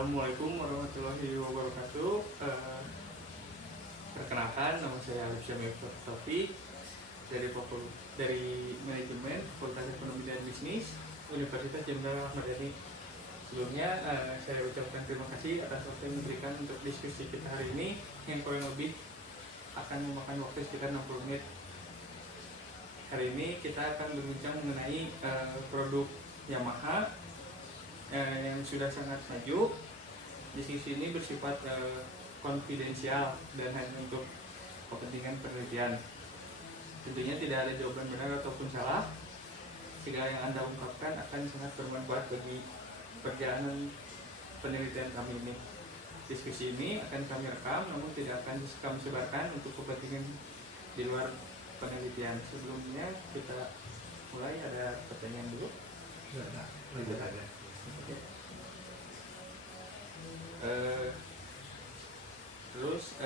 Assalamualaikum warahmatullahi wabarakatuh. Perkenalkan, nama saya Alif Syamil Taufik dari Manajemen Fakultas Ekonomi dan Bisnis Universitas Jenderal Ahmad Yani. Sebelumnya saya ucapkan terima kasih atas waktu yang diberikan untuk diskusi kita hari ini yang kurang lebih akan memakan waktu sekitar 60 menit. Hari ini kita akan berbincang mengenai produk Yamaha yang sudah sangat maju. Diskusi ini bersifat konfidensial dan hanya untuk kepentingan penelitian. Tentunya tidak ada jawaban benar ataupun salah. Segala yang Anda ungkapkan akan sangat bermanfaat bagi perjalanan penelitian kami ini. Diskusi ini akan kami rekam, namun tidak akan kami sebarkan untuk kepentingan di luar penelitian. Sebelumnya kita mulai, ada pertanyaan dulu. Enggak, lanjut aja. Oke. Terus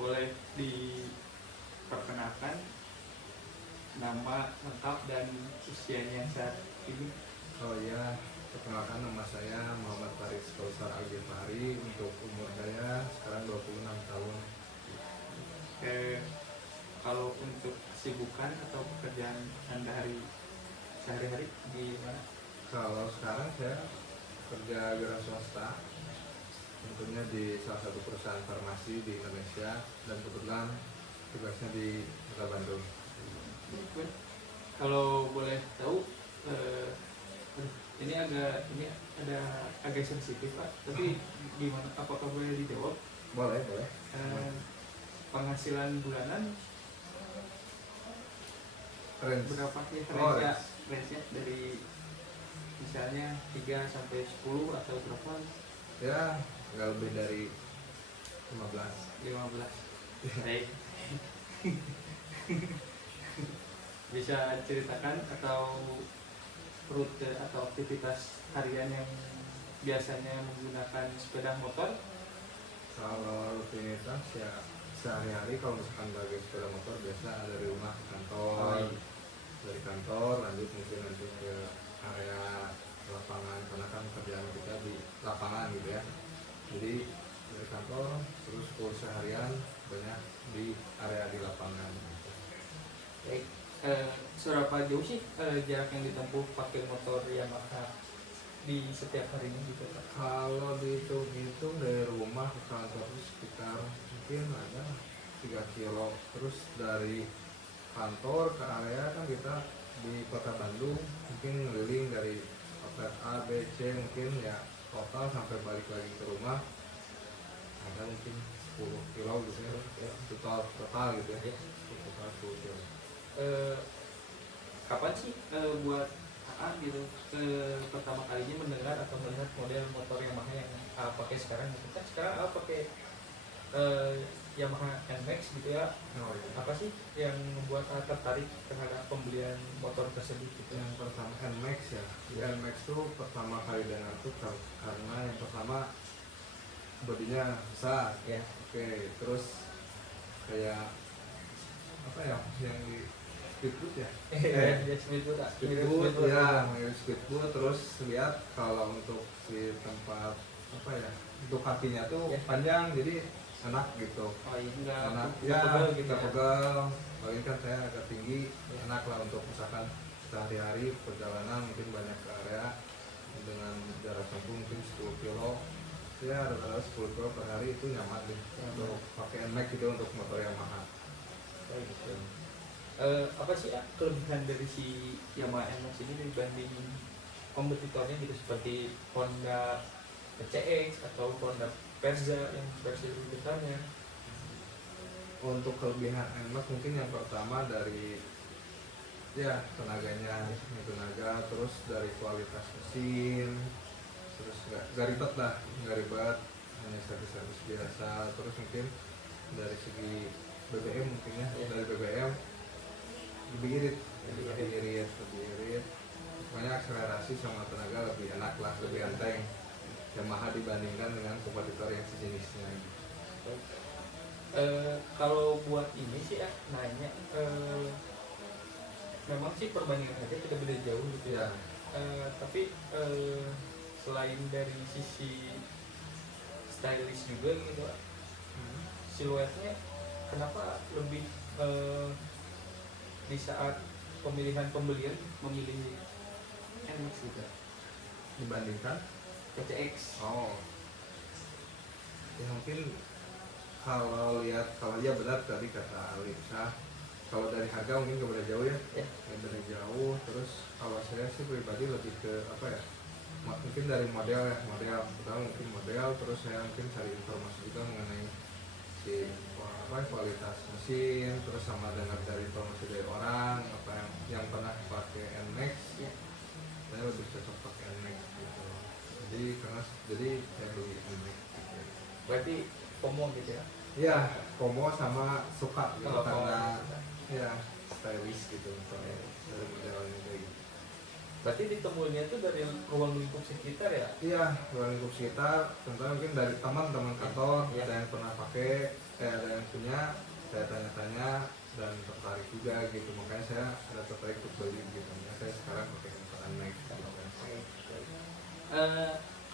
boleh diperkenalkan nama lengkap dan usianya saat ini? Oh iya, perkenalkan nama saya Muhammad Faris Kausar Al-Ghifari. Untuk umur saya sekarang 26 tahun. Kalau untuk kesibukan atau pekerjaan Anda sehari-hari di mana? Kalau sekarang saya kerja wira swasta, tentunya di salah satu perusahaan farmasi di Indonesia, dan kebetulan tugasnya di Kota Bandung. Kalau boleh tahu, ini ada agak sensitif Pak, tapi gimana? Apakah boleh dijawab? Boleh. Penghasilan bulanan Range. berapa sih range-nya dari misalnya 3 sampai 10 atau berapa? Ya, nggak lebih dari 15. 15. Baik. Bisa ceritakan atau rute atau aktivitas harian yang biasanya menggunakan sepeda motor? Kalau rutinitas ya sehari-hari, kalau misalkan bagi sepeda motor biasa dari rumah ke kantor, dari kantor lanjut mungkin nanti ke area lapangan, karena kan kerjaan kita di lapangan gitu ya. Jadi dari kantor terus full seharian banyak di area di lapangan gitu. Baik. Seberapa jauh sih jarak yang ditempuh pakai motor Yamaha di setiap harinya gitu Pak? Kalau dihitung-hitung dari rumah ke kantor itu sekitar mungkin ada 3 kilo. Terus dari kantor ke area kan kita di Kota Bandung, mungkin ngeliling dari outlet A, B, C, mungkin ya total sampai balik lagi ke rumah ada mungkin 10 kilo gitu ya, total gitu ya, total 10 kilo. Kapan sih buat AA gitu pertama kalinya mendengar atau melihat model motor Yamaha yang AA pakai sekarang gitu kan? Sekarang AA pakai Yamaha NMAX gitu ya. Oh, iya. Apa sih yang membuat AA tertarik terhadap pembelian motor tersebut gitu? Yang pertama NMAX ya. NMAX tuh pertama kali dengar tuh karena yang pertama bodinya besar. Ya. Oke, terus kayak apa ya yang di speedboat ya? Speedboat ya, mirip speedboat. Terus lihat kalau untuk si tempat apa ya, untuk kakinya tuh panjang, jadi enak gitu. Oh iya, Enak nggak ya, pegel gitu kita ya. pegal. Apalagi kan saya agak tinggi, enak lah untuk misalkan sehari-hari perjalanan mungkin banyak ke area dengan jarak tempuh mungkin 10 kilo. Ya rata-rata 10 kilo per hari itu nyaman deh untuk pakai NMAX gitu untuk motor Yamaha. Kayak gitu. Apa sih ya kelebihan dari si Yamaha NMAX ini dibanding kompetitornya gitu seperti Honda PCX atau Honda Verza yang versi lebih besarnya? Untuk kelebihan NMAX mungkin yang pertama dari ya tenaga, terus dari kualitas mesin, terus nggak ribet lah, hanya servis biasa. Terus mungkin dari segi BBM mungkin ya, dari BBM lebih irit, pokoknya akselerasi sama tenaga lebih enak lah, lebih enteng Yamaha dibandingkan dengan kompetitor yang sejenisnya. Kalau buat ini sih ya nanya, memang sih perbandingan aja tidak beda jauh gitu ya. Tapi selain dari sisi stylish juga gitu Pak, siluetnya kenapa lebih di saat pemilihan pembelian memilih NMAX gitu dibandingkan PCX? oh ya mungkin kalau ya benar tadi kata Alisa, kalau dari harga mungkin gak beda jauh ya, gak beda jauh. Terus kalau saya sih pribadi lebih ke apa ya, mungkin dari model pertama mungkin model, terus saya mungkin cari informasi juga mengenai si kualitas mesin, terus sama dengar dari informasi dari orang apa yang pernah pakai NMAX, saya lebih cocok pakai NMAX gitu. Jadi saya beli NMAX gitu. Berarti FOMO gitu ya? Iya, FOMO sama suka gitu karena FOMO. ya stylish gitu misalnya dari modelnya kayak gitu. Berarti ditemuinya itu dari ruang lingkup sekitar ya? Iya, ruang lingkup sekitar, contohnya mungkin dari teman-teman kantor, Iya. ada yang pernah pakai, ada yang punya, saya tanya-tanya dan tertarik juga gitu, makanya saya ada tertarik untuk beli gitu. Makanya saya sekarang pakai kendaraan naik gitu kan.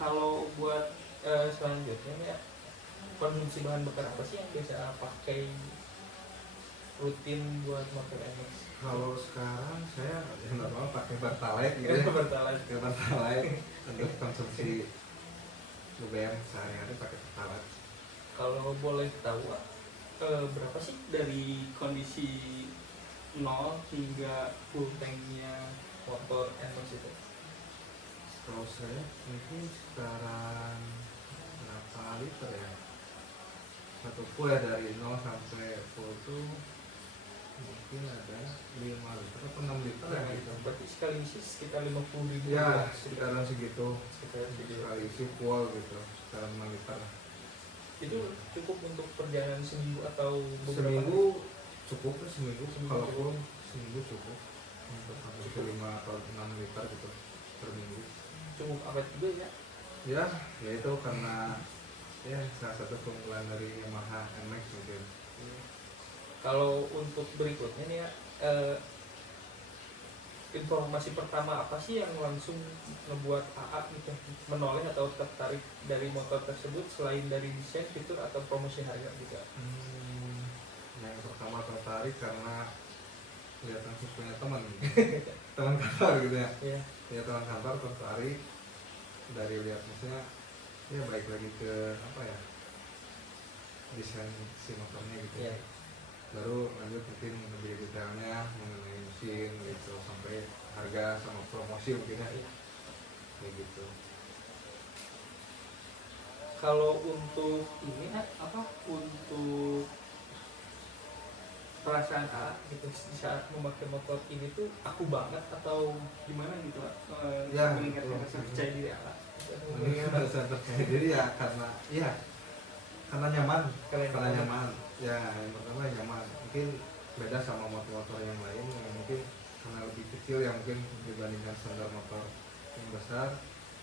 Kalau buat selanjutnya ya, konsumsi bahan bakar apa sih yang biasa pakai rutin buat motor NMAX? Kalau sekarang saya yang normal pakai Pertalite gitu ya. Pakai Pertalite untuk konsumsi BBM sehari-hari pakai Pertalite. Kalau boleh tahu berapa sih dari kondisi 0 hingga full tanknya motor NMAX itu? Kalau saya mungkin sekarang berapa liter ya? Satu full ya, dari 0 sampai full tuh mungkin ada 5 liter atau 6 liter ya gitu. Berarti sekali isi sekitar 50.000 Ya, sekitaran segitu. sekitar segitu. Sekali isi full gitu, sekitar 5 liter. Itu cukup untuk perjalanan seminggu atau beberapa Seminggu cukup lah, seminggu kalau cukup. full seminggu cukup untuk sampai ke 5 atau 6 liter gitu per minggu. Cukup awet juga ya? Ya itu karena ya salah satu keunggulan dari Yamaha NMAX mungkin. Kalau untuk berikutnya nih ya, informasi pertama apa sih yang langsung ngebuat AA gitu menoleh atau tertarik dari motor tersebut selain dari desain, fitur atau promosi harga juga? Yang pertama tertarik karena lihat langsung punya teman teman kantor gitu ya. Iya. Ya teman kantor tertarik dari lihat, maksudnya ya baik lagi ke apa ya, desain si motornya gitu. Iya. Baru lanjut mungkin lebih detailnya mengenai mesin gitu, sampai harga sama promosi mungkin ya, kayak gitu. Kalau untuk ini apa untuk perasaan AA gitu di saat memakai motor ini tuh aku banget atau gimana gitu Pak? Ya, meningkatkan betul. rasa percaya diri AA. Mendingan rasa percaya diri ya karena nyaman, karena nyaman. Ya yang pertama nyaman, mungkin beda sama motor-motor yang lain yang mungkin karena lebih kecil yang mungkin dibandingkan standar motor yang besar.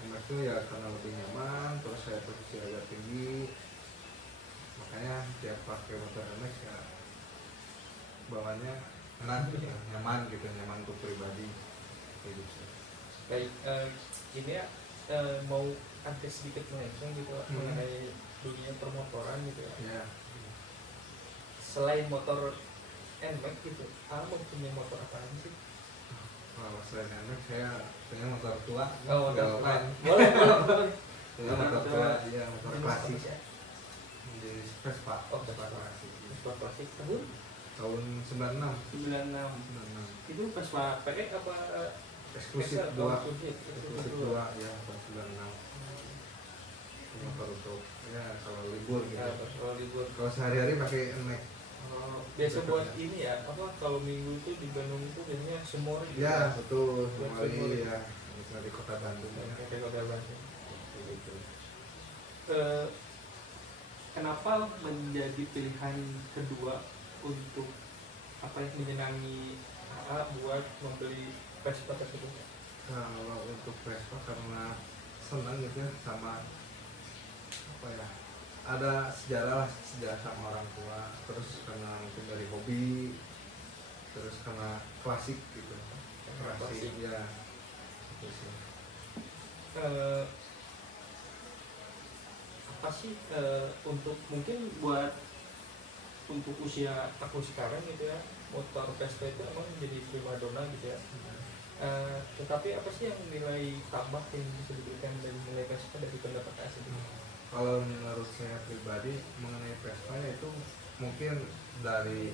Yang itu ya karena lebih nyaman, terus saya posisi agak tinggi, makanya tiap pakai motor NMAX ya bawahnya enak gitu, nyaman gitu, nyaman untuk pribadi kayak gitu. Baik, ini ya mau agak sedikit melenceng gitu Pak, mengenai dunia permotoran gitu ya. Ya. Selain motor NMAX gitu, mempunyai motor apa sih? Kalau selain NMAX saya punya motor tua. Oh, nggak motor apa-apa. boleh. Ya, motor tua, iya motor Jenis klasik. apa sih? Di Vespa. Oh, Vespa Vespa. klasik. Vespa klasik tahun Tahun 96. 96. Itu Vespa PX apa Eksklusif Vespa? 2. Eksklusif Eksklusif 2 ya, tahun 96. Motor untuk ya kalau libur gitu. Ya, kalau libur. Kalau sehari-hari pakai NMAX. Biasa buat ini ya, apa kalau minggu itu di Bandung itu biasanya semua gitu. Ya, betul. Buat Kembali semua. ya, misalnya di kota Bandung ya. Kayak kota Bandung. Gitu. Kenapa menjadi pilihan kedua untuk apa yang menyenangi AA buat membeli Vespa tersebut? Kalau untuk Vespa karena senang gitu ya sama apa ya, ada sejarah sama orang tua, terus karena mungkin dari hobi, terus karena klasik gitu, klasik ya gitu sih. apa sih untuk mungkin buat untuk usia aku sekarang gitu ya, motor Vespa itu emang jadi primadona gitu ya. Tetapi apa sih yang nilai tambah yang bisa diberikan dari nilai Vespa dari pendapat Kak Asep? Kalau menurut saya pribadi mengenai Vespa ya itu mungkin dari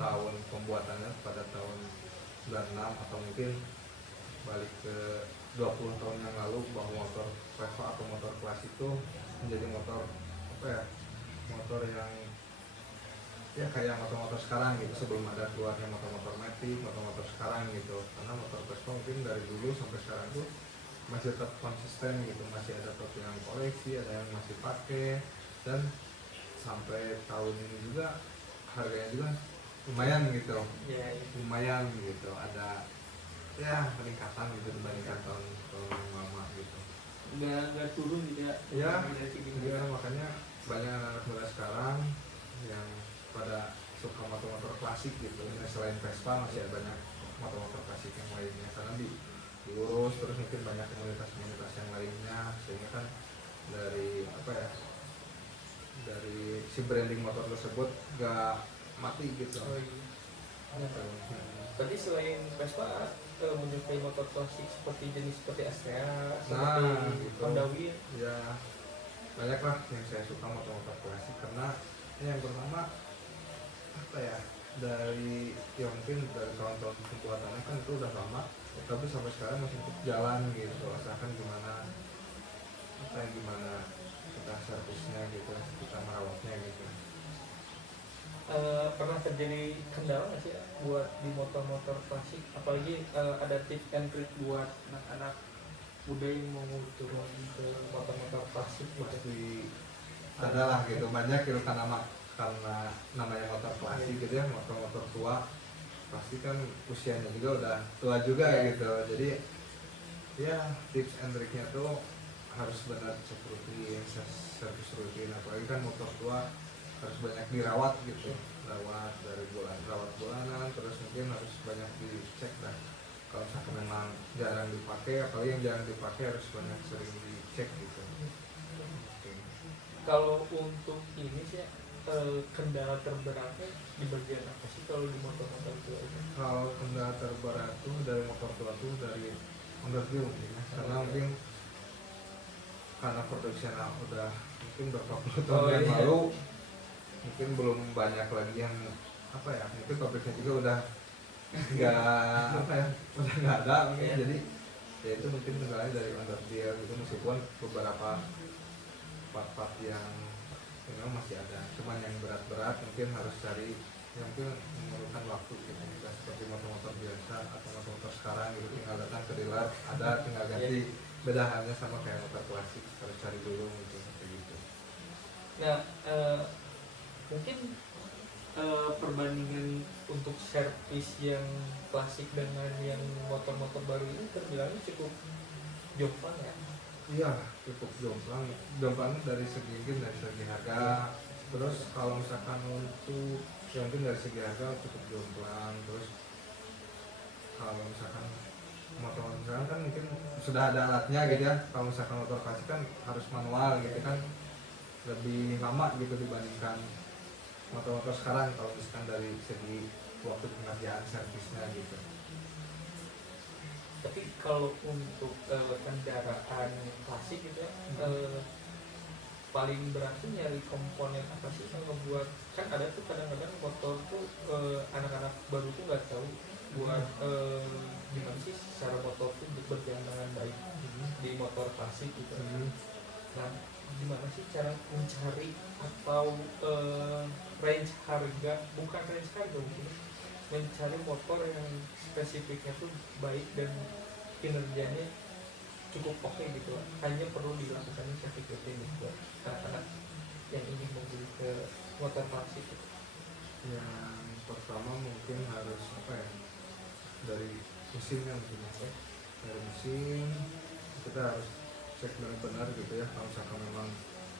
tahun pembuatannya pada tahun 96 atau mungkin balik ke 20 tahun yang lalu, bahwa motor Vespa atau motor kelas itu menjadi motor apa ya, motor yang ya kayak motor-motor sekarang gitu, sebelum ada keluarnya motor-motor Matic, motor-motor sekarang gitu. Karena motor Vespa mungkin dari dulu sampai sekarang tuh masih tetap konsisten gitu, masih ada topi yang koleksi, ada yang masih pakai, dan sampai tahun ini juga harganya juga lumayan gitu, Ya, lumayan gitu, ada ya peningkatan gitu dibandingkan tahun yang lama gitu. nggak turun gitu Ya, dari segi ya makanya banyak anak muda sekarang yang pada suka motor-motor klasik gitu. Ya, selain Vespa masih ada banyak motor-motor klasik yang lainnya, karena diurus terus, mungkin banyak komunitas-komunitas yang lainnya, sehingga kan dari apa ya, dari si branding motor tersebut gak mati gitu. Oh, iya. Gitu. Berarti selain Vespa menyukai motor klasik seperti jenis seperti Astrea, Nah, seperti gitu. Honda Wheel. Ya banyak lah yang saya suka motor-motor klasik, karena yang pertama apa ya, dari ya mungkin dari tahun-tahun pembuatannya kan itu udah lama, tapi sampai sekarang masih tetap jalan gitu. Asalkan gimana apa ya, gimana kita servisnya gitu, kita merawatnya gitu. Pernah terjadi kendala nggak sih ya, buat di motor-motor klasik, apalagi ada tips and trick buat anak-anak muda yang mau turun ke motor-motor klasik gitu? Pasti ada lah gitu, banyak gitu, karena namanya motor klasik gitu ya, motor-motor tua pasti kan usianya juga udah tua juga gitu. Jadi ya tips and triknya tuh harus benar cek rutin, servis rutin, apalagi kan motor tua harus banyak dirawat gitu, rawat dari rawat bulanan, terus mungkin harus banyak dicek dah. Kalau misalkan memang jarang dipakai, apalagi yang jarang dipakai harus banyak sering dicek gitu. Oke. Kalau untuk ini sih kendala terberatnya di bagian apa sih kalau di motor-motor tua itu? Kalau kendala terberat tuh dari motor tua tuh dari underdeal mungkin ya. Karena produksinya udah mungkin berapa puluh tahun yang lalu, mungkin belum banyak lagi yang apa ya, mungkin pabriknya juga udah nggak apa ya, udah nggak ada mungkin. Jadi ya itu mungkin kendalanya dari underdeal gitu, meskipun beberapa part-part yang memang masih ada, cuman yang berat-berat mungkin harus cari yang mungkin memerlukan waktu gitu, tidak seperti motor-motor biasa atau motor-motor sekarang gitu, tinggal datang ke dealer ada, tinggal ganti. Beda halnya sama kayak motor klasik, harus cari dulu gitu, kayak gitu. Nah, mungkin perbandingan untuk servis yang klasik dengan yang motor-motor baru ini terbilangnya cukup jomplang ya? Iya, cukup jomplang dari segi mungkin dari segi harga. Terus kalau misalkan untuk yang mungkin dari segi harga cukup jomplang. Terus kalau misalkan motor sekarang kan mungkin sudah ada alatnya gitu ya. Kalau misalkan motor klasik kan harus manual gitu kan, lebih lama gitu dibandingkan motor-motor sekarang kalau misalkan dari segi waktu pengerjaan servisnya gitu. Tapi kalau untuk kendaraan klasik gitu ya, paling berarti nyari komponen apa sih yang membuat, kan ada tuh kadang-kadang motor tuh anak-anak baru tuh nggak tahu buat gimana sih secara motor tuh berjalan dengan baik di motor klasik gitu. Nah, gimana sih cara mencari atau range harga, bukan range harga mungkin, mencari motor yang spesifiknya tuh baik dan kinerjanya cukup oke gitu, hanya perlu dilakukan safety rutin buat anak-anak yang ingin membeli ke motor klasik gitu. Yang pertama mungkin harus apa ya, dari mesinnya mungkin ya. Dari mesin kita harus cek benar-benar gitu ya, kalau misalkan memang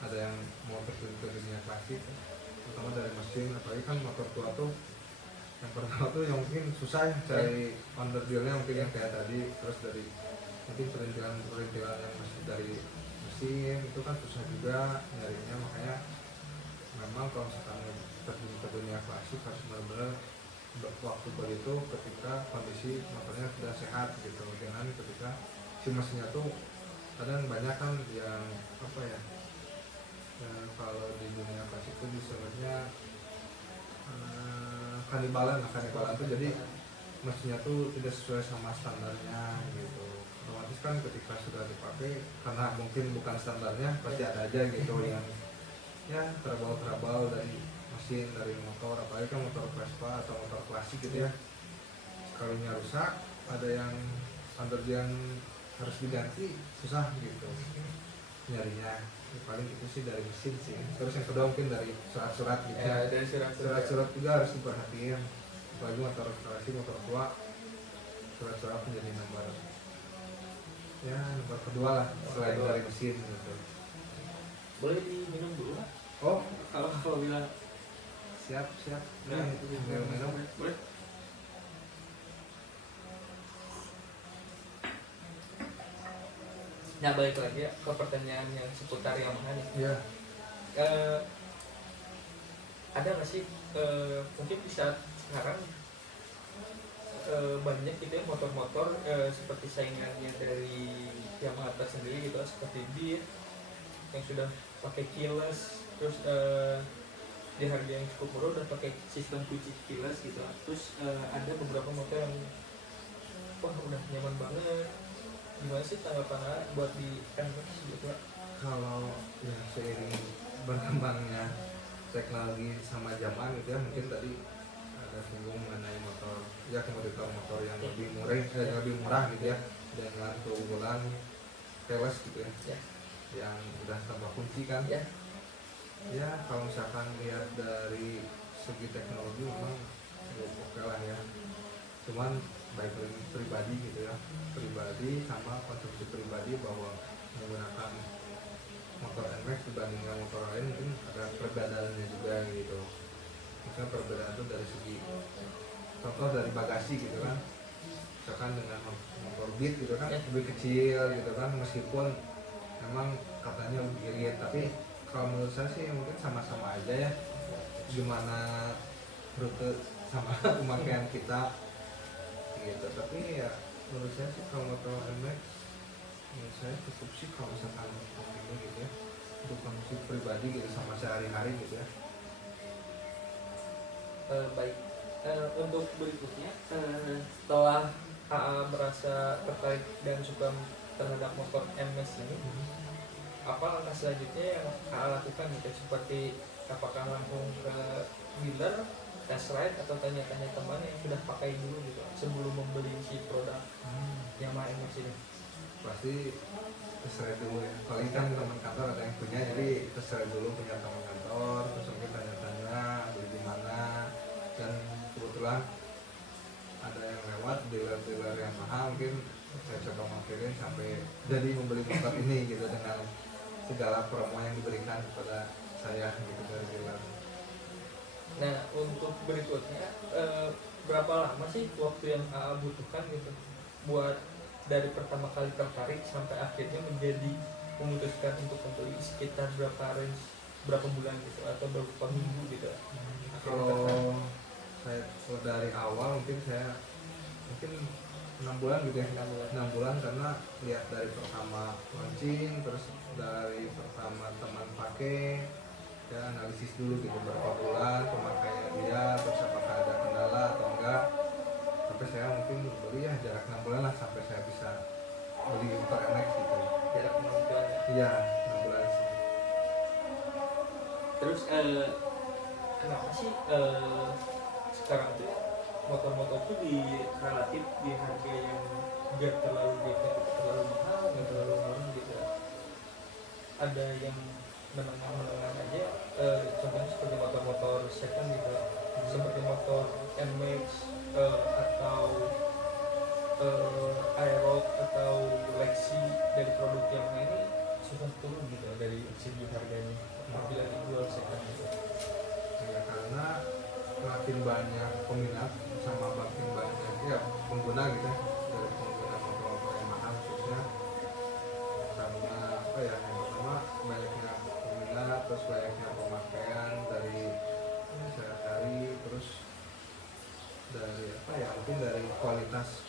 ada yang mau terjun ke dunia klasik, terutama dari mesin. Apalagi kan motor tua tuh yang pertama tuh yang mungkin susah ya cari underdealnya mungkin yang kayak tadi, terus dari mungkin perintilan yang masih dari mesin itu kan susah juga nyarinya, makanya memang kalau misalkan terjun ke dunia klasik harus benar-benar waktu begitu ketika kondisi motornya sudah sehat gitu, jangan ketika si mesinnya tuh kadang banyak kan yang apa ya, kalau di dunia klasik itu disebutnya kanibalan. Nah, kanibalan tuh jadi mesinnya tuh tidak sesuai sama standarnya gitu. Otomatis kan ketika sudah dipakai karena mungkin bukan standarnya pasti ada aja gitu yang ya terabal dari mesin, dari motor, apalagi kan motor Vespa atau motor klasik gitu ya, sekalinya rusak ada yang standar yang harus diganti susah gitu nyarinya. Ya, paling itu sih dari mesin sih. Terus yang kedua mungkin dari surat-surat gitu ya, dari surat-surat juga harus diperhatiin, apalagi motor klasik, motor tua, surat-surat menjadi nomor kedua lah selain dari mesin gitu. Boleh diminum dulu lah Oh, kalau bilang siap nah, minum. boleh. Nah, balik lagi ya ke pertanyaan yang seputar Yamaha nih. Iya. Ada nggak sih mungkin di saat sekarang banyak gitu ya motor-motor seperti saingannya dari Yamaha sendiri gitu, seperti Beat yang sudah pakai keyless, terus di harga yang cukup murah udah pakai sistem kunci keyless gitu. Terus ada beberapa motor yang wah udah nyaman banget. Gimana sih tanggapan buat di NMAX gitu? Kalau ya seiring berkembangnya teknologi sama zaman gitu ya, mungkin tadi ada singgung mengenai motor ya, komoditor motor yang lebih murah gitu ya, dengan keunggulan keyless gitu ya, yang udah tambah kunci kan ya. Kalau misalkan lihat dari segi teknologi memang oke lah ya, cuman baik dari pribadi gitu ya, pribadi sama konsumsi pribadi, bahwa menggunakan motor NMAX dibandingkan motor lain mungkin ada perbedaannya juga gitu. Misalnya perbedaan itu dari segi contoh dari bagasi gitu kan, misalkan dengan motor Beat gitu kan lebih kecil gitu kan, meskipun memang katanya lebih irit, tapi kalau menurut saya sih mungkin sama-sama aja ya, gimana rute sama pemakaian kita gitu. Tapi ya menurut saya sih kalau motor NMAX menurut saya cukup sih kalau misalkan ini gitu ya, untuk konsumsi pribadi gitu sama sehari-hari gitu ya. Baik, untuk berikutnya setelah AA merasa tertarik dan suka terhadap motor MS ini, apa langkah selanjutnya yang AA lakukan gitu, seperti apakah langsung ke dealer, test ride, atau tanya-tanya teman yang sudah pakai dulu gitu sebelum membeli si produk Yamaha NMAX ini? Pasti test ride dulu ya, paling kan teman kantor ada yang punya, jadi test ride dulu punya teman kantor, terus mungkin tanya-tanya beli di mana, dan kebetulan ada yang lewat dealer-dealer yang mahal, mungkin saya coba mampir sampai jadi membeli motor ini gitu, dengan segala promo yang diberikan kepada saya gitu dari dealer. Nah, untuk berikutnya berapa lama sih waktu yang AA butuhkan gitu buat dari pertama kali tertarik sampai akhirnya menjadi memutuskan untuk membeli, sekitar berapa bulan gitu atau berapa minggu gitu? Kalau saya dari awal mungkin 6 bulan gitu ya, 6 bulan karena lihat dari pertama launching, terus dari pertama teman pakai ya, analisis dulu gitu berapa bulan pemakaian dia, terus apakah ada kendala atau enggak, sampai saya mungkin beli ya jarak 6 bulan lah sampai saya bisa beli motor NMAX gitu. Jarak 6 bulan. Iya, 6 bulan sih. Terus kenapa sih sekarang tuh motor-motor tuh relatif di harga yang gak terlalu mahal, gak terlalu murah gitu? Ada yang menengah aja, contohnya seperti motor-motor second gitu, seperti motor NMAX atau Aerox atau Lexi dari produk yang ini susah turun gitu dari segi harganya apabila dijual second gitu. Ya, karena makin banyak peminat sama makin banyak ya pengguna gitu ya, dari pengguna motor-motor yang mahal khususnya, karena apa ya, yang terus banyaknya pemakaian dari sehari-hari, terus dari apa ya, mungkin dari kualitas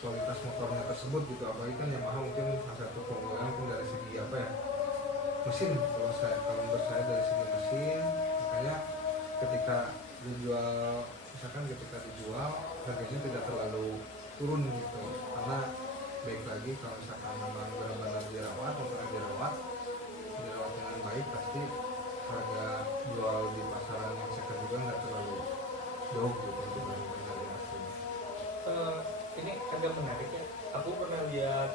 motornya tersebut gitu. Apalagi kan Yamaha mungkin salah satu keunggulan mungkin dari segi apa ya, mesin. Kalau menurut saya dari segi mesin, makanya ketika dijual, misalkan ketika dijual harganya tidak terlalu turun gitu, karena baik lagi kalau misalkan memang benar-benar dirawat, motornya dirawat dengan baik, pasti harga jual di pasaran yang second juga nggak terlalu jauh gitu dibandingkan harga asli. Ini agak menarik ya. Aku pernah lihat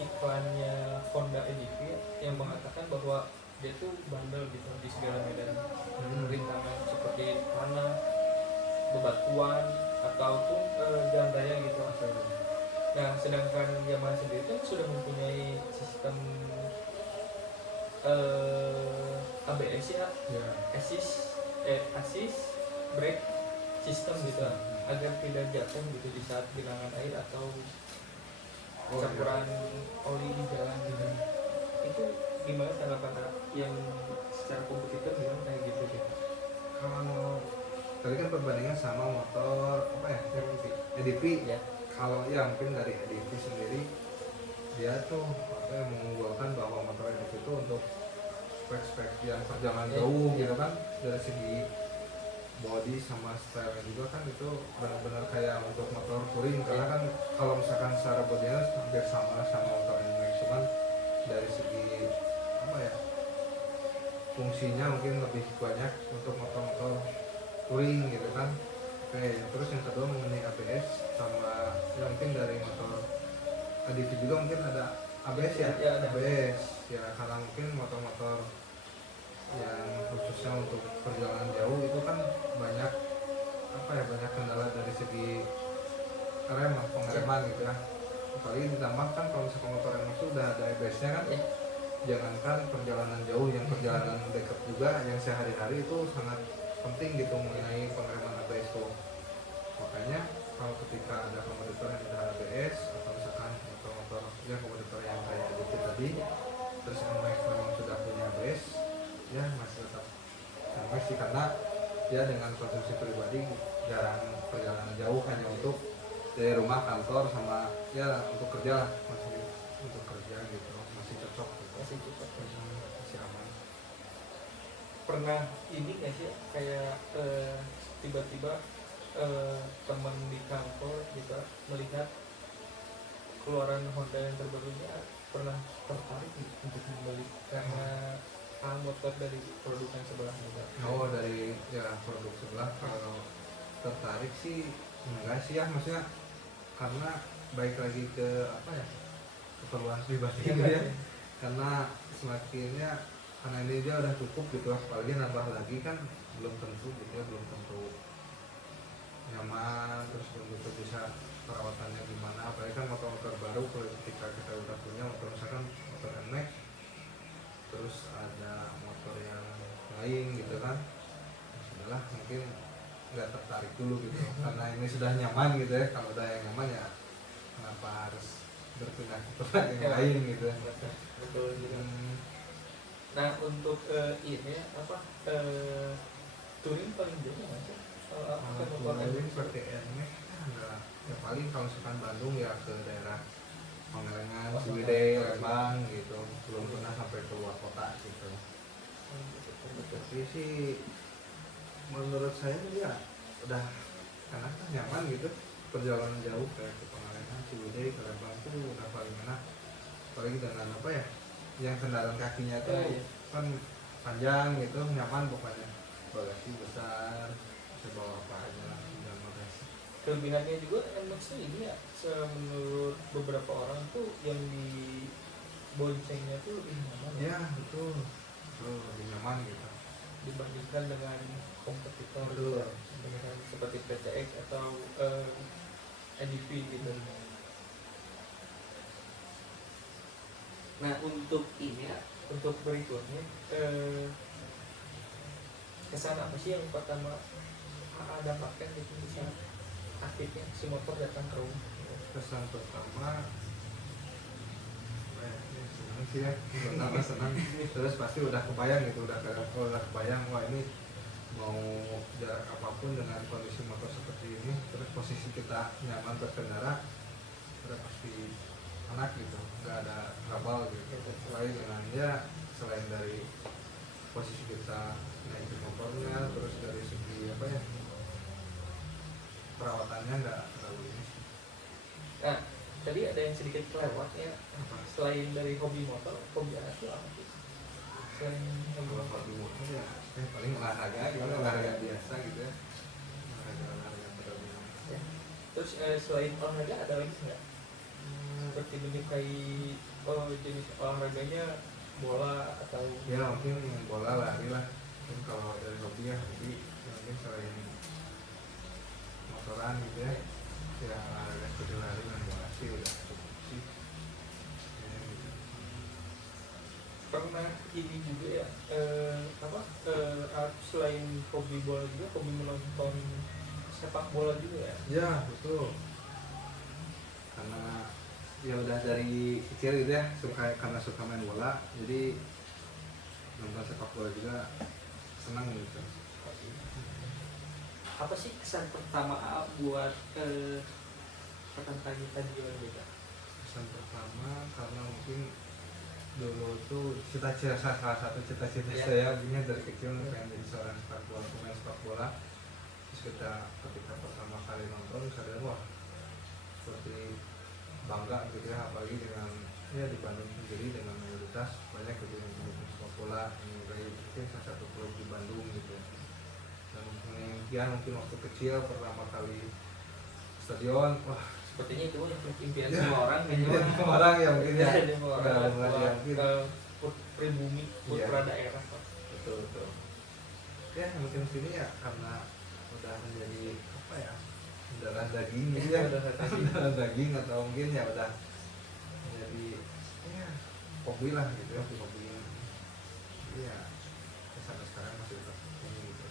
iklannya Honda EDV ya, yang mengatakan bahwa dia tuh bandel gitu di segala medan rintangan seperti tanah, bebatuan, ataupun jalan raya gitu. Nah, sedangkan Yamaha sendiri kan sudah mempunyai sistem ABS ya, assist brake system gitu, agar tidak jatuh gitu di saat genangan air atau campuran oli di jalan gitu. Itu gimana tanggapan yang secara kompetitor bilang kayak gitu gitu? Kalau tadi kan perbandingan sama motor apa ya, EDV Ya. Kalau ya mungkin dari EDV sendiri, dia tuh apa ya, mengunggulkan bahwa motor EDV itu untuk spek-spek yang perjalanan jauh gitu kan, dari segi body sama style juga kan itu benar-benar kayak untuk motor touring. Karena kan kalau misalkan secara bodynya hampir sama motor NMAX, cuman dari segi apa ya, fungsinya mungkin lebih banyak untuk motor-motor touring gitu kan. Oke, terus yang kedua mengenai ABS sama ya mungkin dari motor ADV juga mungkin ada ABS ya, ada. ABS ya, karena mungkin motor-motor yang khususnya untuk perjalanan jauh itu kan banyak apa ya, banyak kendala dari segi rem, pengereman gitu ya. Apalagi ditambah kan kalau misalkan motor yang sudah ada ABS-nya kan, jangankan perjalanan jauh, yang perjalanan dekat juga yang sehari-hari itu sangat penting gitu mengenai pengereman ABS itu. Makanya kalau ketika ada kompetitor yang ada ABS atau misalkan motor-motor yang kompetitor yang kayak ADV tadi, terus NMAX memang sudah punya ABS, ya masih tetap NMAX sih, karena ya dengan konsumsi pribadi jarang perjalanan jauh, hanya untuk dari rumah kantor sama ya untuk kerja lah, masih untuk kerja gitu masih cocok gitu. Masih aman. Pernah ini nggak sih kayak tiba-tiba teman di kantor kita melihat keluaran Honda yang terbarunya, pernah tertarik untuk membeli karena motor dari produk yang sebelah juga? Oh, dari ya produk sebelah, kalau tertarik sih enggak sih ya, maksudnya karena baik lagi ke apa ya, keperluan pribadi gitu ya. Karena semakinnya, karena ini dia udah cukup gitu, apalagi nambah lagi kan belum tentu gitu ya, belum tentu nyaman, terus belum tentu bisa perawatannya gimana. Apalagi kan motor-motor baru, ketika kita udah punya motor misalkan motor NMAX, terus ada motor yang lain gitu kan, sudahlah mungkin nggak tertarik dulu gitu, karena ini sudah nyaman gitu ya. Kalau udah yang nyaman ya kenapa harus berpindah ke tempat yang lain gitu. Betul gitu. Nah, untuk ini apa touring paling jauh nggak sih? Touring pakai NMAX enggak ya, paling kalau misalkan Bandung ya ke daerah Pangalengan, Ciwidey, Lembang gitu, belum pernah sampai ke luar kota gitu. Tapi sih menurut saya tuh ya udah enak, nyaman gitu, perjalanan jauh kayak ke Pangalengan, Ciwidey, ke Lembang itu udah paling enak. Apalagi dengan apa ya, yang kendaraan kakinya tuh kan panjang gitu, nyaman pokoknya. Bagasi besar, bisa bawa apa aja lah dalam bagasi. Kelebihannya juga NMAX ini ya, menurut beberapa orang tuh yang di boncengnya tuh lebih nyaman ya. Betul, lebih nyaman gitu dibandingkan dengan kompetitor gitu, dengan seperti PCX atau EDV gitu. Nah, untuk ini ya, untuk berikutnya kesan apa sih yang pertama dapatkan gitu di saat aktifnya si motor datang ke rumah? kesan pertama senang sih ya, pertama senang, terus pasti udah kebayang gitu, udah kebayang wah ini mau jarak apapun dengan kondisi motor seperti ini, terus posisi kita nyaman berkendara, udah pasti enak gitu, nggak ada trouble gitu. Selain dengan ya, selain dari posisi kita naikin motornya, terus dari segi apa ya, perawatannya nggak terlalu ini. Nah, tadi ada yang sedikit kelewat ya. Selain dari hobi motor, hobi anak itu apa sih? Selain Kalau hobi motor ya paling olahraga, gimana olahraga biasa gitu ya, olahraga berat. ya. Terus selain olahraga ada lagi nggak? Seperti menyukai jenis olahraganya bola atau Ya mungkin bola, lari lah. Mungkin kalau dari hobi ya, hobi ya mungkin selain motoran gitu ya, ya olahraga seperti lari dan bola sih udah cukup sih. Ya, gitu. pernah ini juga ya selain hobi bola juga hobi menonton sepak bola juga ya? Ya betul. Karena ya udah dari kecil gitu ya, karena suka main bola, jadi nonton sepak bola juga senang gitu. Apa sih kesan pertama buat rekan tadi gitu? Kesan pertama karena mungkin dulu tuh salah satu cita-cita Ya. saya punya dari kecil pengen jadi seorang sepak bola, pemain sepak bola. Terus ketika pertama kali nonton sadar wah seperti bangga gitu ya, apalagi dengan ya di Bandung sendiri dengan mayoritas banyak gitu yang mendukung sepak bola, yang dari mungkin salah satu klub di Bandung gitu ya. Dan mungkin waktu kecil pertama kali stadion, wah Sepertinya itu impian ya, semua orang impian semua orang ya mungkin ya, semua nggak orang mungkin ya, mungkin pribumi putra Iya. daerah Pak. betul ya, mungkin sini ya karena udah menjadi apa ya, darah daging gitu ya, Udah tadi. darah daging atau mungkin ya udah menjadi ya hobi lah gitu ya, hobi ya sampai sekarang masih tetap ini gitu.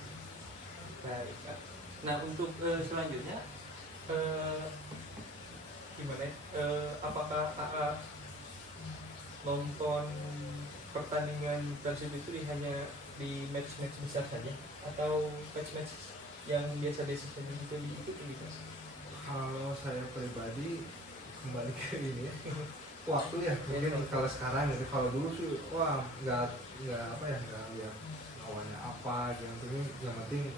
Baik, Kak. Nah untuk selanjutnya gimana ya? Apakah AA nonton pertandingan Persib itu hanya di match-match besar saja atau match-match yang biasa saja itu diikuti gitu? Kalau saya pribadi kembali ke ini ya, waktu ya mungkin Iya. kalau sekarang gitu, kalau dulu sih wah nggak apa ya, nggak lihat lawannya apa gitu, yang penting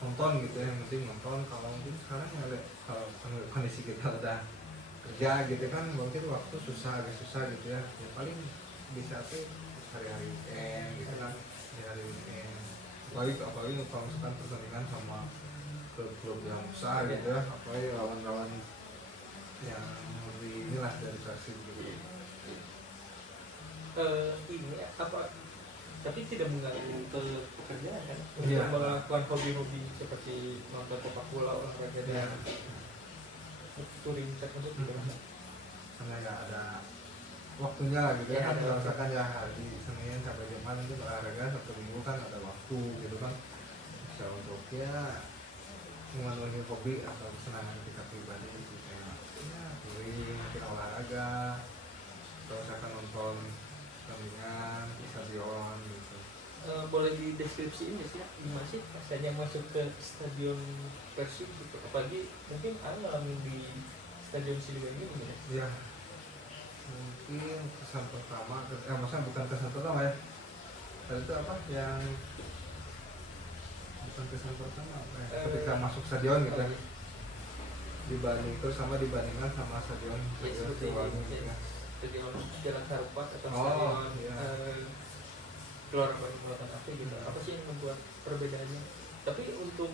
nonton gitu ya, yang penting nonton. Kalau mungkin sekarang ya kalau kondisi kita udah kerja gitu kan, mungkin waktu agak susah gitu ya, ya paling bisa tuh hari-hari weekend gitu kan, hari weekend, apalagi kalau misalkan pertandingan sama klub-klub yang besar gitu ya, apalagi lawan-lawan yang lebih inilah dari Persib gitu. Ini apa? Tapi tidak mengganggu ke pekerjaan kan? Iya. Untuk melakukan hobi-hobi seperti nonton sepak bola, olahraga Ya, dan touring termasuk juga. karena ya ada waktunya lah gitu Ya, ya, kan ada kalau waktu. misalkan ya hari Senin sampai Jumat itu olahraga, Sabtu Minggu kan ada waktu gitu kan, bisa untuk ya memenuhi hobi atau kesenangan kita pribadi gitu, kayak ya touring, mungkin olahraga, atau misalkan nonton pertandingan di stadion gitu. Boleh dideskripsiin nggak sih gimana sih rasanya masuk ke stadion Persib gitu? Apalagi mungkin ngalamin di stadion Siliwangi gimana? Ya mungkin kesan pertama, maksudnya bukan kesan pertama ya, tadi itu apa yang bukan kesan pertama apa ya? Ketika masuk stadion gitu ya, dibandingkan sama stadion Ya seperti Siliwangi gitu ya. stadion Jalan Harupat atau Oh, stadion iya. Gelora Bandung Lautan Api gitu. Apa sih yang membuat perbedaannya? Tapi untuk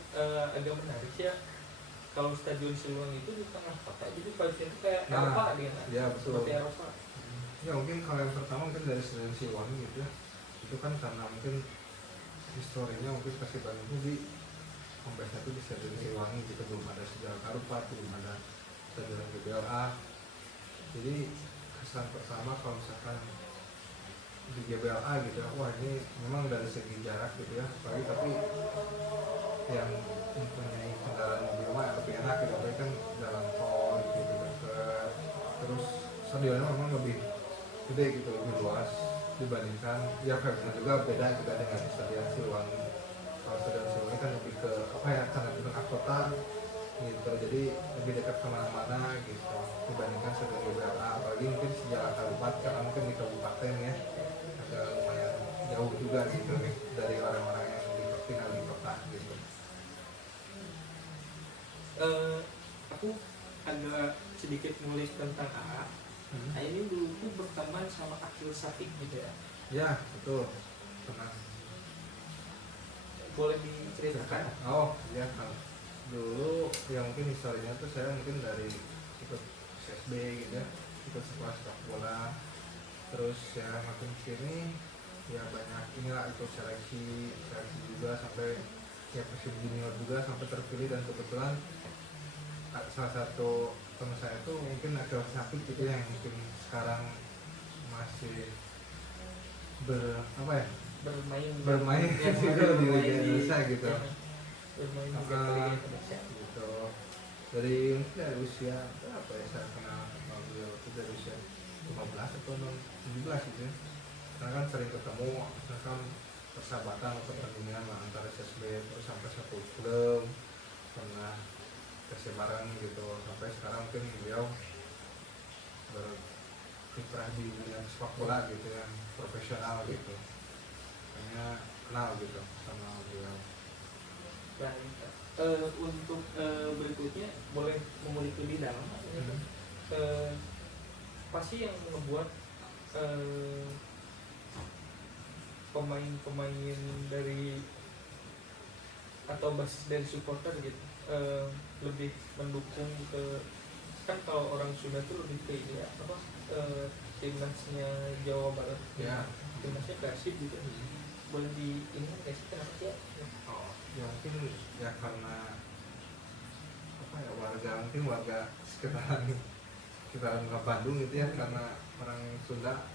agak menarik sih ya, kalau stadion Siliwangi itu di tengah kota, jadi vibes-nya itu kayak Nah, Eropa gitu, ya, betul. seperti Eropa. Ya mungkin kalau yang pertama mungkin dari stadion Siliwangi gitu ya, itu kan karena mungkin historinya mungkin Persib Bandung itu di kompleksnya itu di stadion Siliwangi gitu, belum ada sejarah Harupat, belum ada stadion GBLA. Jadi kesan pertama kalau misalkan di GBLA gitu ya, wah ini memang dari segi jarak gitu ya, tapi yang mempunyai kendaraan mobil mah lebih enak gitu, apalagi kan jalan tol gitu deket, terus stadionnya memang lebih gede gitu, lebih luas dibandingkan ya Persib juga beda juga dengan Stadion Siliwangi. Kalau Stadion Siliwangi kan lebih ke apa ya, karena di tengah kota gitu, jadi lebih dekat kemana-mana gitu dibandingkan Stadion GBLA, apalagi mungkin sejarah kabupaten karena mungkin di kabupaten ya agak lumayan jauh juga gitu nih dari orang-orang yang tinggal di kota gitu. Aku agak sedikit ngulik tentang AA. Nah ini dulu tuh berteman sama Akil Satik gitu ya. Ya betul, pernah. Boleh diceritakan? Oh iya kan, dulu ya mungkin historinya tuh saya mungkin dari ikut SSB gitu ya, ikut sekolah sepak bola, terus ya makin sini ya banyak inilah ikut seleksi juga sampai ya Persib junior juga sampai terpilih, dan kebetulan salah satu teman saya itu mungkin agak sakit gitu ya, yang mungkin sekarang masih apa ya, bermain ya, gitu di Liga Indonesia gitu. ya, bermain di Liga Indonesia gitu. Dari mungkin dari usia berapa ya saya kenal sama beliau itu, dari usia 15 atau 17 gitu ya. Karena kan sering ketemu, misalkan persahabatan atau pertandingan lah antara SSB terus sampai satu klub, pernah kasih bareng gitu, sampai sekarang mungkin beliau berkiprah di dunia sepak bola gitu yang profesional gitu. Kayaknya kenal gitu sama beliau. Baik. Untuk berikutnya boleh mengulik lebih dalam. Apa sih yang membuat pemain-pemain dari atau basis dari supporter gitu lebih mendukung ke, kan kalau orang Sunda tuh lebih ke ini ya, apa timnasnya Jawa Barat Ya, timnasnya Persib gitu. Boleh di ini nggak sih kenapa sih ya? oh ya mungkin ya karena apa ya, warga sekitaran ke Bandung gitu ya, karena orang Sunda,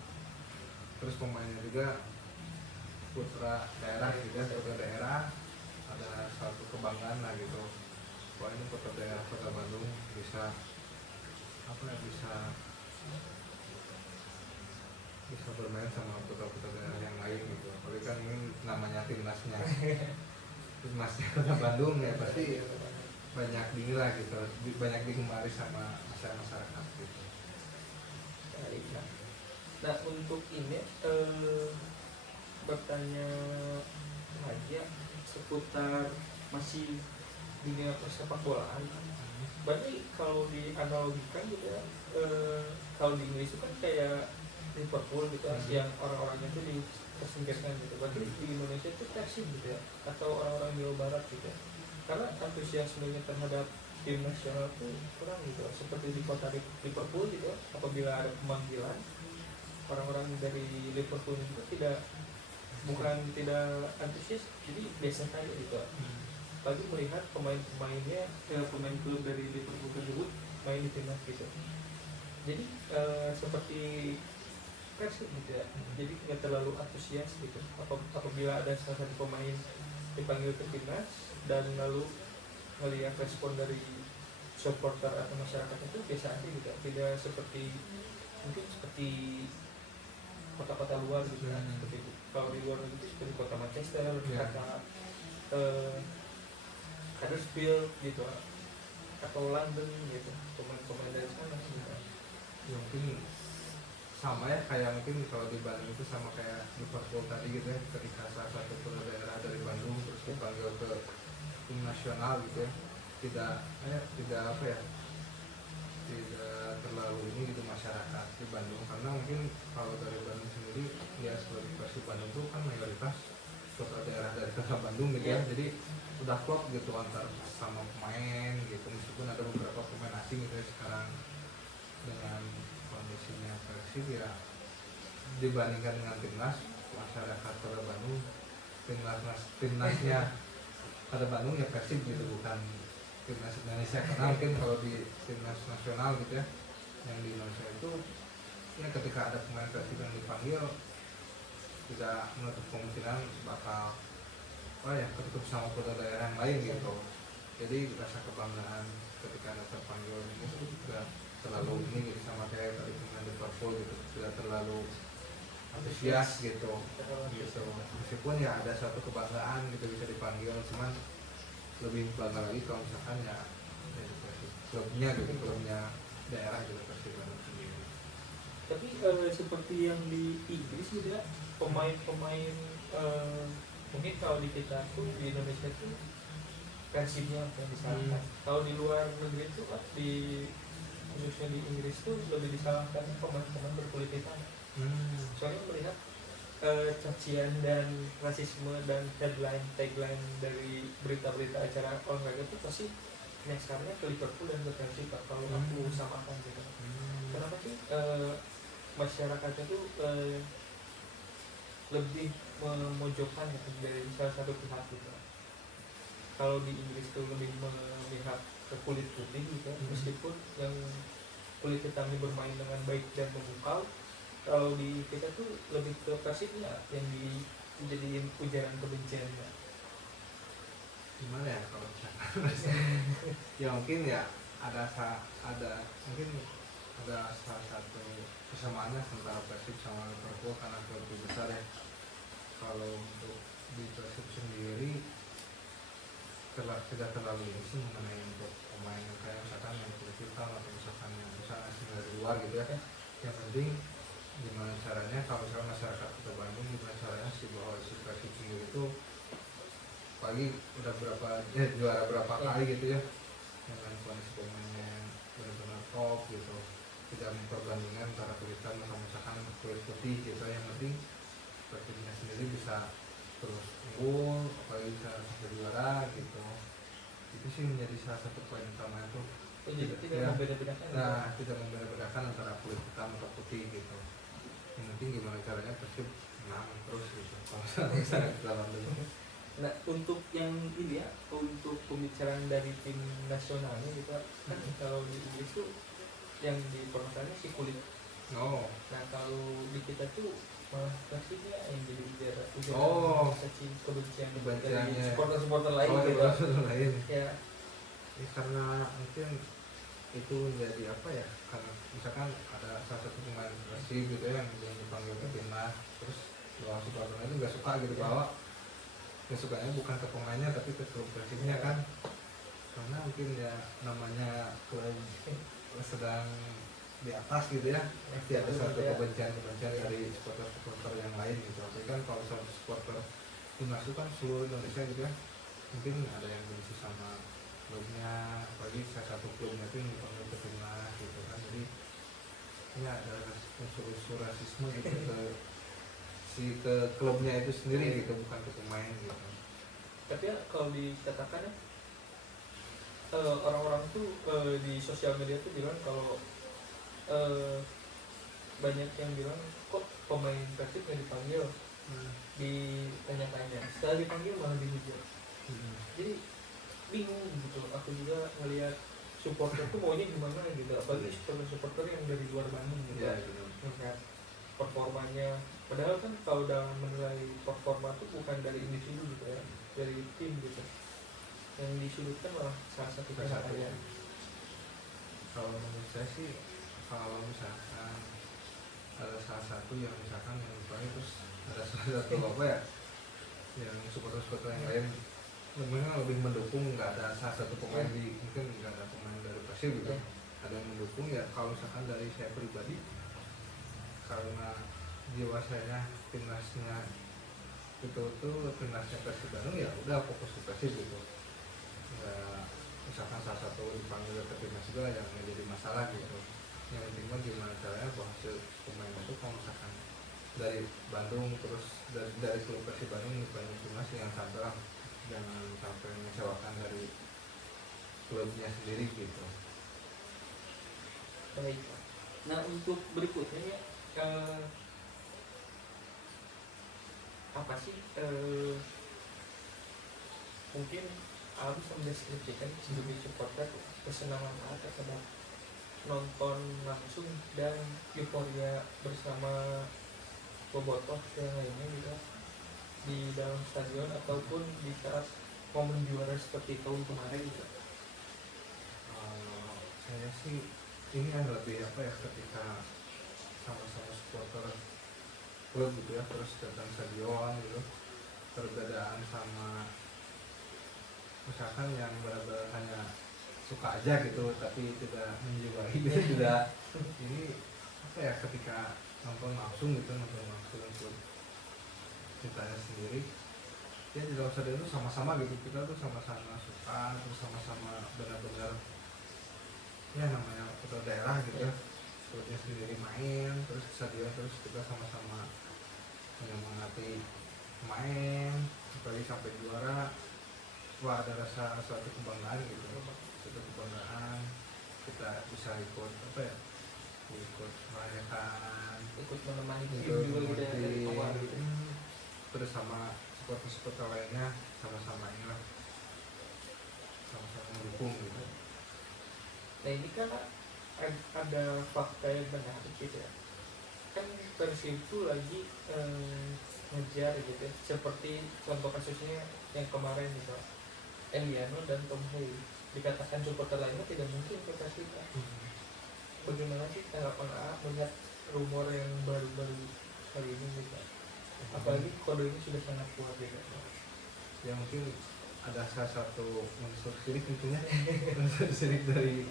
terus pemainnya juga putra daerah gitu ya, putra daerah, ada satu kebanggaan lah gitu, wah ini putra daerah kota Bandung bisa apa ya, bisa bermain sama putra-putra daerah yang lain gitu. Apalagi kan ini namanya timnasnya kota Bandung ya, pasti banyak dinilai gitu, banyak digemari sama masyarakat gitu. Nah untuk ini bertanya lagi ya seputar masih dunia persepak bolaan. Berarti kalau dianalogikan gitu ya, kalau di Inggris itu kan kayak Liverpool gitu yang orang-orangnya itu tersingkirkan gitu. Berarti di Indonesia itu Persib gitu ya, atau orang-orang Jawa Barat gitu ya. Karena antusiasmenya terhadap tim nasional itu kurang gitu. Seperti di kota Liverpool gitu, apabila ada pemanggilan, orang-orang dari Liverpool itu bukan tidak antusias, jadi biasa saja gitu. Lagi melihat pemain-pemainnya, pemain klub dari Liverpool tersebut main di timnas gitu. Jadi seperti Persib gitu ya, jadi nggak terlalu antusias gitu. Apabila ada salah satu pemain dipanggil ke timnas dan lalu melihat respon dari supporter atau masyarakat itu biasa aja gitu, tidak seperti mungkin seperti kota-kota luar gitu kan. Seperti itu. Kalau di luar negeri seperti kota Manchester, kota Huddersfield gitu, atau London gitu, pemain-pemain dari sana gitu. Ya, mungkin sama ya, kayak mungkin kalau di Bandung itu sama kayak Liverpool tadi gitu ya, ketika salah satu putra daerah dari Bandung terus dipanggil ke tim nasional gitu ya, tidak apa ya, tidak terlalu ini gitu masyarakat di Bandung, karena mungkin kalau dari Bandung sendiri ya sebagai Persib Bandung itu kan mayoritas putra daerah dari kota Bandung gitu ya, jadi udah klop gitu antar sama pemain gitu, meskipun ada beberapa pemain asing gitu ya sekarang. Dengan kondisinya Persib ya dibandingkan dengan timnas, masyarakat kota Bandung, timnasnya kota Bandung ya Persib gitu, bukan timnas Indonesia. Karena mungkin kalau di timnas nasional gitu ya, yang di Indonesia itu ya ketika ada pemain Persib yang dipanggil, tidak menutup kemungkinan bakal ketutup sama kota daerah yang lain gitu. Jadi rasa kebanggaan ketika ada terpanggil itu juga terlalu ini gitu, sama kayak tadi pemain Liverpool gitu, tidak terlalu antusias gitu. Gitu. Meskipun ya ada suatu kebanggaan gitu bisa dipanggil, cuman lebih bangga lagi kalau misalkan ya dari Persib klubnya gitu, klubnya daerah gitu, Persib Bandung sendiri. Tapi seperti yang di Inggris gitu ya, pemain-pemain mungkin kalau di kita tuh di Indonesia tuh Persibnya yang disalahkan. Kalau di luar negeri tuh kan di khususnya di Inggris tuh lebih disalahkan pemain-pemain berkulit hitam. Soalnya melihat cacian dan rasisme dan headline tagline dari berita-berita acara olahraga itu pasti nyasarnya ke Liverpool dan ke Chelsea Pak, kalau aku samakan gitu. Kenapa sih masyarakatnya tuh lebih memojokkan gitu dari salah satu pihak gitu? Kalau di Inggris tuh lebih memihak ke kulit putih gitu, meskipun yang kulit hitamnya bermain dengan baik dan memukau. Kalau di kita tuh lebih ke Persibnya yang dijadiin ujaran kebenciannya. Gimana ya kalau misalkan ya mungkin ya ada mungkin ada salah satu kesamaannya antara Persib sama Liverpool karena klub lebih besar ya. Kalau untuk di Persib sendiri tidak terlalu ini sih mengenai untuk pemain kayak misalkan yang kulit hitam atau misalkan yang misalnya asing dari luar gitu ya. Yang penting gimana caranya kalau misalkan masyarakat Kota Bandung gimana caranya sih bahwa si Persib sendiri itu pagi udah juara berapa kali gitu ya, dengan kondisi pemainnya yang benar-benar top gitu, tidak memperbandingkan antara kulit hitam atau misalkan kulit putih gitu. Yang penting Persibnya sendiri bisa terus unggul, apalagi bisa sampai juara gitu. Itu sih menjadi salah satu poin utama itu. Jadi tidak Ya, membeda-bedakan. nah tidak membeda-bedakan antara kulit hitam atau putih gitu. Yang penting gimana caranya Persib menang terus gitu. Kalau misalnya dalam dulu. Nah, untuk yang ini ya, untuk pembicaraan dari tim nasionalnya gitu kan, kalau di Inggris tuh yang dipermasalahkan si kulit. Oh. Nah, kalau di kita tuh malah Persibnya yang jadi ujaran caci kebencian dari supporter-supporter lain gitu. Supporter lain. Ya, Ya, karena mungkin itu menjadi apa ya, karena misalkan ada salah satu pemain Persib gitu ya yang dipanggil ke timnas, terus bahwa supporternya itu nggak suka gitu, bahwa yang sukanya bukan ke pemainnya tapi ke klub Persibnya kan, karena mungkin ya namanya klub sedang di atas gitu ya, pasti ada satu kebencian dari supporter yang lain gitu. Tapi kan kalau satu supporter timnas itu kan seluruh Indonesia gitu ya, mungkin ada yang benci sama klubnya, apalagi salah satu klubnya itu yang dipanggil ke timnas gitu kan. Jadi ya ada unsur rasisme gitu ke klubnya itu sendiri gitu, bukan ke pemain gitu. tapi ya kalau dikatakan ya, orang-orang tuh di sosial media tuh bilang kalau banyak yang bilang kok pemain Persib yang dipanggil, ditanya-tanya, setelah dipanggil malah dihujat. Jadi bingung gitu, aku juga ngelihat supporter tuh maunya gimana gitu, apalagi supporter yang dari luar Bandung gitu. Ya, gitu. Melihat performanya, padahal kan kalau udah menilai performa tuh bukan dari individu gitu ya, dari tim gitu. Yang disudutkan malah salah satu pihak aja. Kalau menurut saya sih, kalau misalkan ada salah satu yang misalkan yang dipanggil terus ada salah satu apa ya, yang supporter yang lain memang lebih mendukung, nggak ada salah satu pemain mungkin nggak ada pemain dari Persib gitu, ada yang mendukung ya. Kalau misalkan dari saya pribadi, karena jiwa saya timnasnya itu timnasnya Persib Bandung, ya udah fokus ke Persib gitu. Ya, misalkan salah satu dipanggil ke timnas juga yang menjadi masalah gitu. Yang penting mah gimana caranya bahwa hasil pemain itu kalau misalkan dari Bandung terus dari klub Persib Bandung dipanggil timnas, yang sampai lah jangan sampai mengecewakan dari klubnya sendiri gitu. Baik. Nah, untuk berikutnya ya, apa sih mungkin Al bisa mendeskripsikan sebagai supporter kesenangan Al terhadap nonton langsung dan euforia bersama bobotoh yang lainnya gitu di dalam stadion ataupun di saat momen juara seperti tahun kemarin gitu. Saya sih ini yang lebih apa ya, ketika sama-sama supporter klub gitu ya, terus datang stadion gitu, perbedaan sama misalkan yang benar-benar hanya suka aja gitu tapi tidak menjiwai gitu, tidak ini apa ya, ketika nonton langsung gitu, nonton langsung klub kitanya sendiri ya di dalam stadion itu sama-sama gitu, kita tuh sama-sama suka, terus sama-sama benar-benar ya namanya kota daerah gitu ya, klubnya sendiri main terus di stadion, terus kita sama-sama menyemangati main apalagi sampai juara. Wah, ada rasa suatu kebanggaan gitu, suatu kebanggaan kita bisa ikut apa ya, ikut merayakan, ikut menemani tim ikut juga gitu ya, dari mengerti, awal gitu. terus sama supporter-supporter lainnya sama-sama inilah, sama-sama mendukung gitu. Nah ini kan ada fakta yang menarik gitu ya, kan Persib itu lagi ngejar gitu ya. Seperti contoh kasusnya yang kemarin gitu, Eliano dan Tom Hay dikatakan supporter lainnya tidak mungkin ke Persib. Bagaimana sih tanggapan AA melihat rumor yang baru-baru kali ini gitu, apalagi kode ini sudah sangat kuat gitu. Ya mungkin ada salah satu unsur sirik tentunya, unsur sirik dari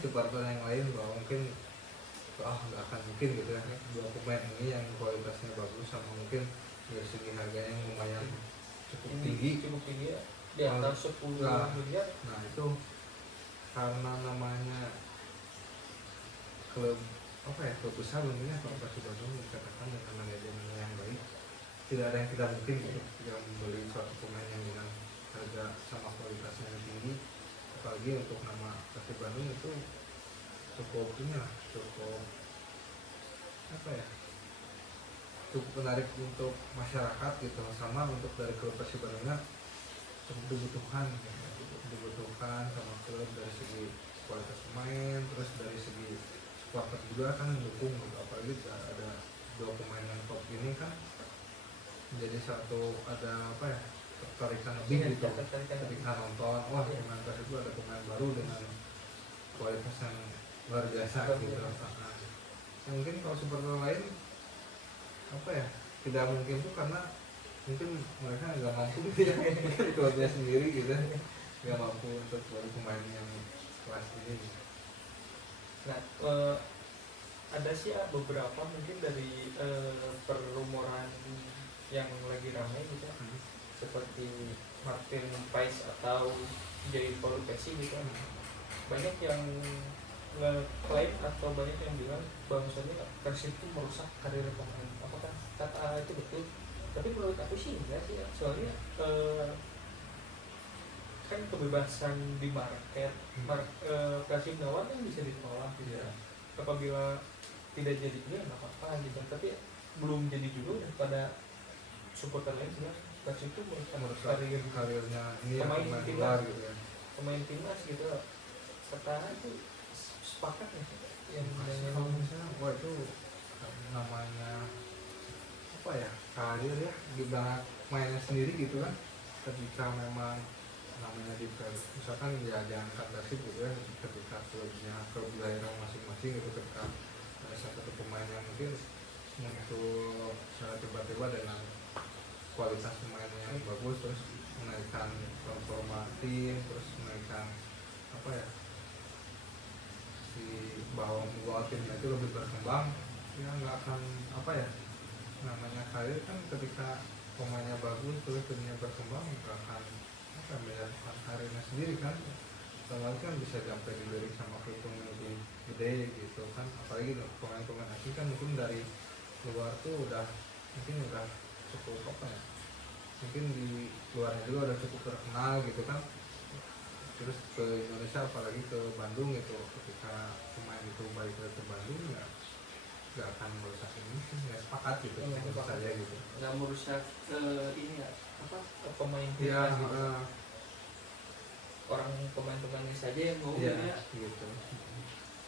supporter yang lain bahwa mungkin nggak akan mungkin gitu ya, dua pemain ini yang kualitasnya bagus sama mungkin dari segi harganya yang lumayan cukup tinggi Ya, di atas 10 miliar. Nah itu karena namanya klub apa ya, klub besar tentunya kalau Persib Bandung dikatakan dengan manajemen yang baik, tidak ada yang tidak mungkin gitu, tidak membeli suatu pemain yang dengan harga sama kualitasnya yang tinggi, apalagi untuk nama Persib Bandung itu cukup ini lah, cukup apa ya, cukup menarik untuk masyarakat gitu, sama untuk dari klub Persib Bandungnya cukup dibutuhkan gitu, dibutuhkan sama klub dari segi kualitas pemain, terus dari segi supporter juga kan mendukung gitu, apalagi ada dua pemain yang top ini kan menjadi satu ada apa ya, tertarikan lebih gitu ketika nonton, wah pemain Persib itu ada pemain baru dengan kualitas yang luar biasa gitu. Nah, mungkin kalau supporter lain apa ya, tidak mungkin tuh karena mungkin mereka nggak mampu gitu ya, mungkin klubnya sendiri gitu nggak mampu untuk beli pemain yang kelas ini gitu. Nah, ada sih ya beberapa mungkin dari perumoran yang lagi ramai gitu, seperti Martin Pais atau Jair Paul Pesci gitu. Banyak yang ngeklaim atau banyak yang bilang bahwasanya Persib itu merusak karir pemain. Apakah kata itu betul? Tapi menurut aku sih enggak sih ya. Soalnya kan kebebasan di market, Persib Nawar kan bisa ditolak gitu ya. Apabila tidak jadi dia nggak apa-apa gitu, tapi belum jadi juga daripada supporter lain bilang Persib itu merusak karirnya ini ya, pemain pemain timnas luar gitu ya. pemain timnas gitu. Kata itu sepakat nih yang Kalau misalnya wah itu namanya apa ya, karir ya, gimana mainnya sendiri gitu kan, ketika memang namanya di misalkan ya jangan Persib gitu ya, ketika klubnya klub daerah masing-masing gitu, ketika ada satu pemain yang mungkin muncul secara tiba-tiba dengan kualitas pemainnya yang bagus, terus menaikkan performa tim, terus menaikkan apa ya, si bahwa membawa timnya itu lebih berkembang, ya nggak akan apa ya, namanya karir kan ketika pemainnya bagus terus timnya berkembang nggak akan apa, menjadikan karirnya sendiri kan, soalnya kan bisa sampai dilirik sama kehitung yang lebih gede gitu kan, apalagi pemain-pemain asing kan mungkin dari luar tuh mungkin udah cukup apa ya, mungkin di luarnya juga udah cukup terkenal gitu kan, terus ke Indonesia apalagi ke Bandung gitu, ketika pemain itu balik ke Bandung ya nggak akan merusak ini sih, nggak sepakat gitu menurut saya gitu, nggak merusak ini ya apa pemain ya timnas gitu. Orang pemain-pemain saja yang mau ya, ya. gitu.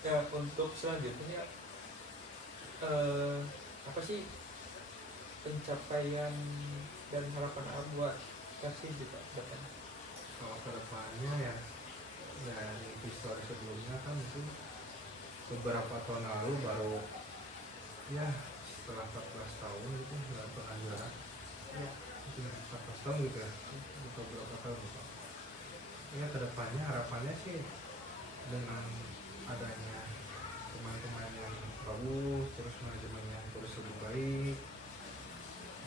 Ya untuk selanjutnya apa sih pencapaian dan harapan A buat Persib gitu depan? Kalau kedepannya ya dari histori sebelumnya kan itu beberapa tahun lalu baru ya setelah 14 tahun itu nggak pernah juara. Ya. Mungkin 14 tahun gitu ya atau berapa tahun lupa. Ya kedepannya harapannya sih dengan adanya pemain-pemain yang bagus, terus manajemen yang terus lebih baik,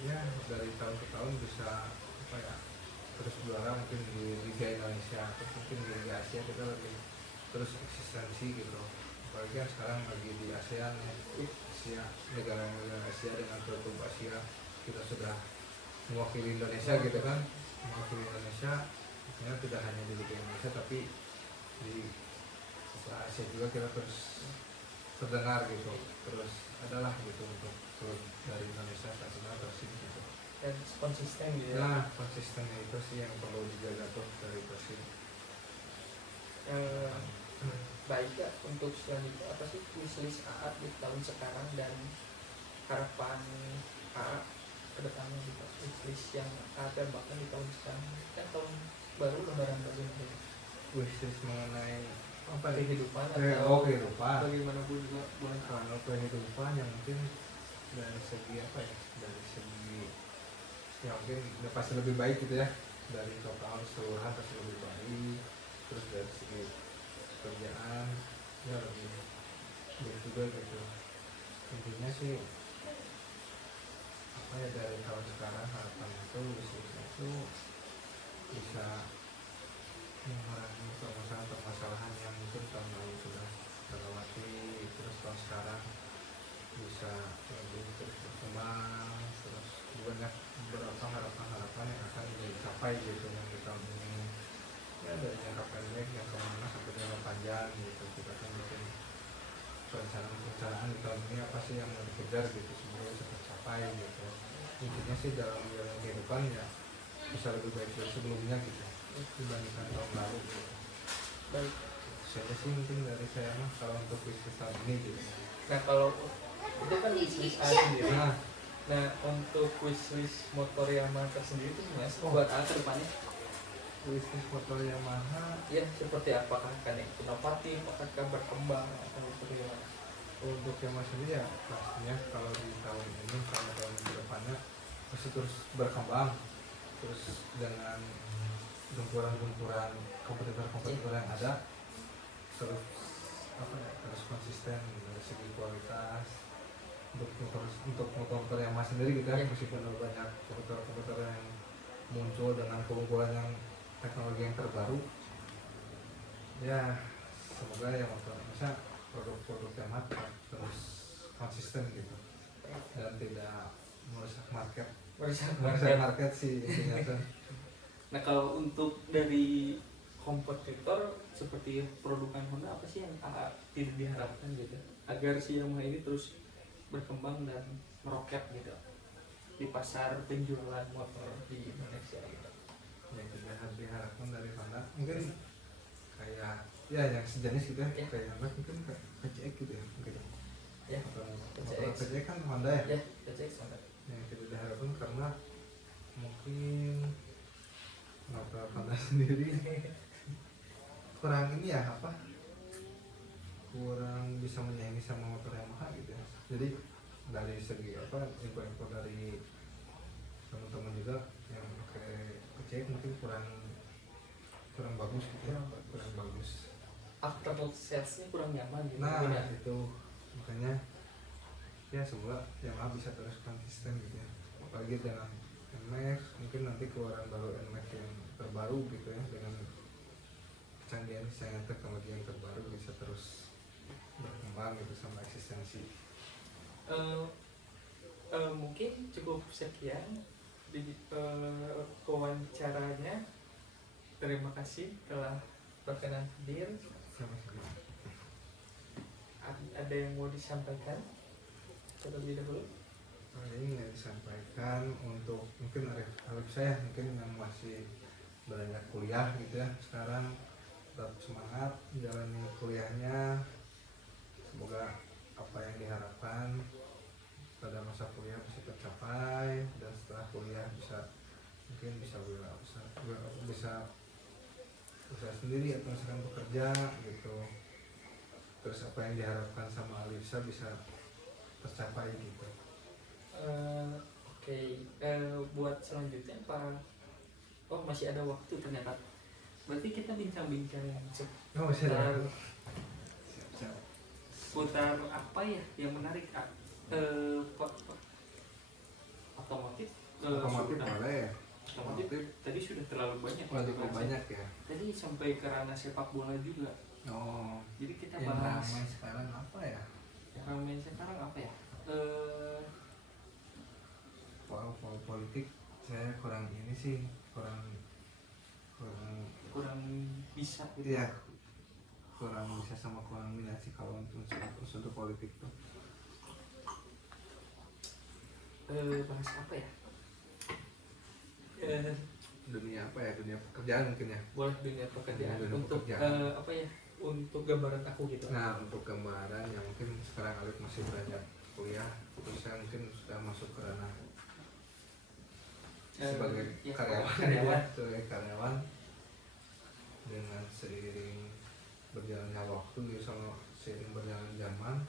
ya dari tahun ke tahun bisa apa ya terus juara mungkin di Liga Indonesia atau mungkin di Liga Asia kita lebih terus eksistensi gitu. Apalagi kan sekarang lagi di ASEAN ya, Asia, negara-negara Asia dengan klub Asia kita sudah mewakili Indonesia gitu kan, mewakili Indonesia, maksudnya tidak hanya di Liga Indonesia tapi di Asia juga kita terus terdengar gitu, terus adalah gitu untuk klub dari Indonesia nasional Persib gitu. Dan konsisten gitu ya. Nah konsistennya itu sih yang perlu dijaga tuh dari Persib. Baik ya, untuk selanjutnya apa sih wishlist AA di tahun sekarang dan harapan AA ke depannya gitu, wishlist yang ada bahkan di tahun sekarang kan tahun baru lebaran baru gitu. Wishlist mengenai apa nih? Kehidupan atau Kehidupan. bagaimanapun juga boleh. Kalau kehidupan yang mungkin dari segi apa ya, dari segi ya mungkin udah pasti lebih baik gitu ya, dari total keseluruhan pasti lebih baik, terus dari segi kerjaan ya lebih baik juga gitu. Intinya sih apa ya, dari tahun sekarang harapan itu itu bisa mengurangi permasalahan-permasalahan yang mungkin tahun lalu sudah terlewati, terus tahun sekarang bisa lebih terus berkembang, terus banyak beberapa harapan-harapan yang akan dicapai gitu yang di tahun ini ya, dari jangka pendek yang kemana sampai jangka panjang gitu. Kita kan bikin perencanaan di tahun ini apa sih yang mau dikejar gitu, semoga bisa tercapai gitu. Intinya sih dalam jalan kehidupan ya bisa lebih baik dari sebelumnya gitu dibandingkan tahun lalu gitu. Baik. Saya sih mungkin dari saya mah kalau untuk bisnis tahun ini gitu. Nah kalau itu kan wishlist A sendiri. Nah, Nah untuk wishlist motor Yamaha tersendiri itu gimana sih buat A ke depannya? bisnis motor Yamaha Ya seperti apakah akan inovatif, apakah berkembang atau seperti apa? untuk Yamaha sendiri ya pastinya kalau di tahun ini sama tahun depannya pasti terus berkembang, terus dengan gempuran-gempuran kompetitor-kompetitor yang ada terus apa ya, terus konsisten dari segi kualitas untuk motor Yamaha sendiri gitu ya, meskipun ada banyak kompetitor yang muncul dengan keunggulan yang teknologi yang terbaru ya, semoga ya motor bisa produk-produk Yamaha terus konsisten gitu dan tidak merusak market sih intinya tuh. Nah kalau untuk dari kompetitor seperti produkan Honda apa sih yang tidak diharapkan gitu agar si Yamaha ini terus berkembang dan meroket gitu di pasar penjualan motor di Indonesia gitu. Yang tidak diharapkan dari Honda mungkin kayak ya yang sejenis gitu ya, kayak Honda mungkin kayak PCX gitu ya mungkin Ya, motor PCX kan Honda ya, PCX Honda. yang tidak diharapkan karena mungkin motor Honda sendiri kurang ini ya apa, kurang bisa menyaingi sama motor Yamaha gitu ya. Jadi dari segi apa info dari teman-teman juga yang pakai PCX mungkin kurang bagus gitu ya, kurang bagus. After salesnya kurang nyaman gitu. Nah ya. itu makanya ya semoga Yamaha bisa terus konsisten gitu ya, apalagi dengan NMAX mungkin nanti keluaran baru NMAX yang terbaru gitu ya, dengan kecanggihan teknologi yang terbaru bisa terus berkembang gitu sama eksistensi. Mungkin cukup sekian di wawancaranya. Terima kasih telah berkenan hadir. Sama-sama. Ada yang mau disampaikan terlebih dahulu? Ini yang disampaikan untuk mungkin Arif saya mungkin yang masih beranjak kuliah gitu ya, sekarang tetap semangat menjalani kuliahnya, semoga apa yang diharapkan pada masa kuliah bisa tercapai, dan setelah kuliah mungkin bisa usaha sendiri atau misalkan bekerja gitu. terus apa yang diharapkan sama Alifsa bisa tercapai gitu. Oke, buat selanjutnya masih ada waktu ternyata. Berarti kita bincang-bincang Oh masih ada. seputar Siap. putar apa ya yang menarik, otomotif. Otomotif Sudah. boleh. Otomotif tadi sudah terlalu banyak. Cukup banyak ya. Tadi sampai ke ranah sepak bola juga. Oh. Jadi kita Yang bahas ramai sekarang apa ya? yang ramai sekarang apa ya? Politik saya kurang ini sih, kurang Kurang bisa gitu. iya, kurang bisa sama kurang minat sih kalau untuk politik tuh. Bahas apa ya? Dunia apa ya, dunia pekerjaan mungkin ya. Boleh dunia pekerjaan. Dunia Untuk pekerjaan. apa ya? Untuk gambaran aku gitu. Nah untuk gambaran yang mungkin sekarang Alif masih belajar kuliah, terus saya mungkin sudah masuk ke ranah sebagai Ya, karyawan. karyawan. Sebagai karyawan dengan seiring berjalannya waktu ya, sama seiring berjalan zaman,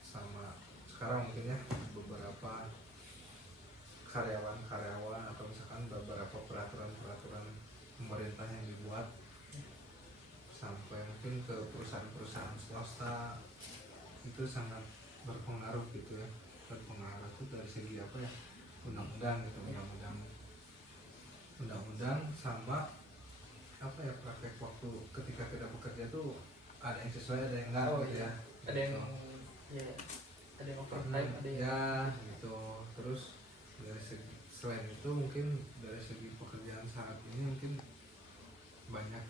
sama sekarang mungkin ya beberapa karyawan atau misalkan beberapa peraturan pemerintah yang dibuat sampai mungkin ke perusahaan-perusahaan swasta itu sangat berpengaruh gitu ya. Berpengaruh itu dari segi apa ya, undang-undang gitu, undang-undang sama apa ya, praktek waktu ketika kita bekerja tuh ada yang sesuai ada yang enggak gitu ya. Ada yang ya, ada yang overtime, ada yang ya gitu. Terus dari segi selain itu mungkin dari segi pekerjaan saat ini mungkin banyak,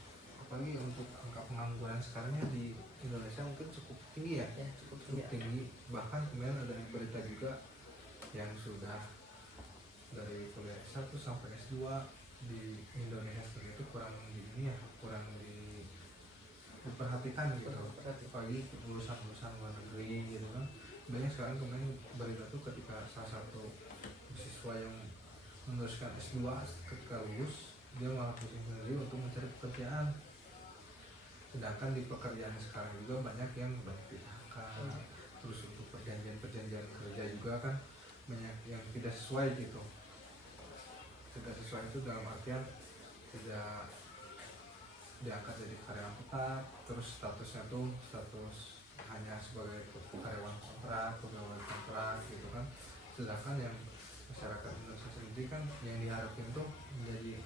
apalagi untuk angka pengangguran sekarangnya di Indonesia mungkin cukup tinggi ya, cukup cukup tinggi. Bahkan kemarin ada berita juga yang sudah dari kuliah S1 sampai S2 di Indonesia sendiri itu kurang diperhatikan gitu. Apalagi lulusan luar negeri gitu kan. Banyak sekarang kemarin berita tuh ketika salah satu siswa yang meneruskan S2 ketika lulus dia malah pusing sendiri untuk mencari pekerjaan. Sedangkan di pekerjaan sekarang juga banyak yang banyak PHK. Terus untuk perjanjian kerja juga kan banyak yang tidak sesuai gitu. Tidak sesuai itu dalam artian tidak diangkat jadi karyawan tetap, terus statusnya tuh status hanya sebagai karyawan kontrak gitu kan. Sedangkan yang masyarakat Indonesia sendiri kan yang diharapkan tuh menjadi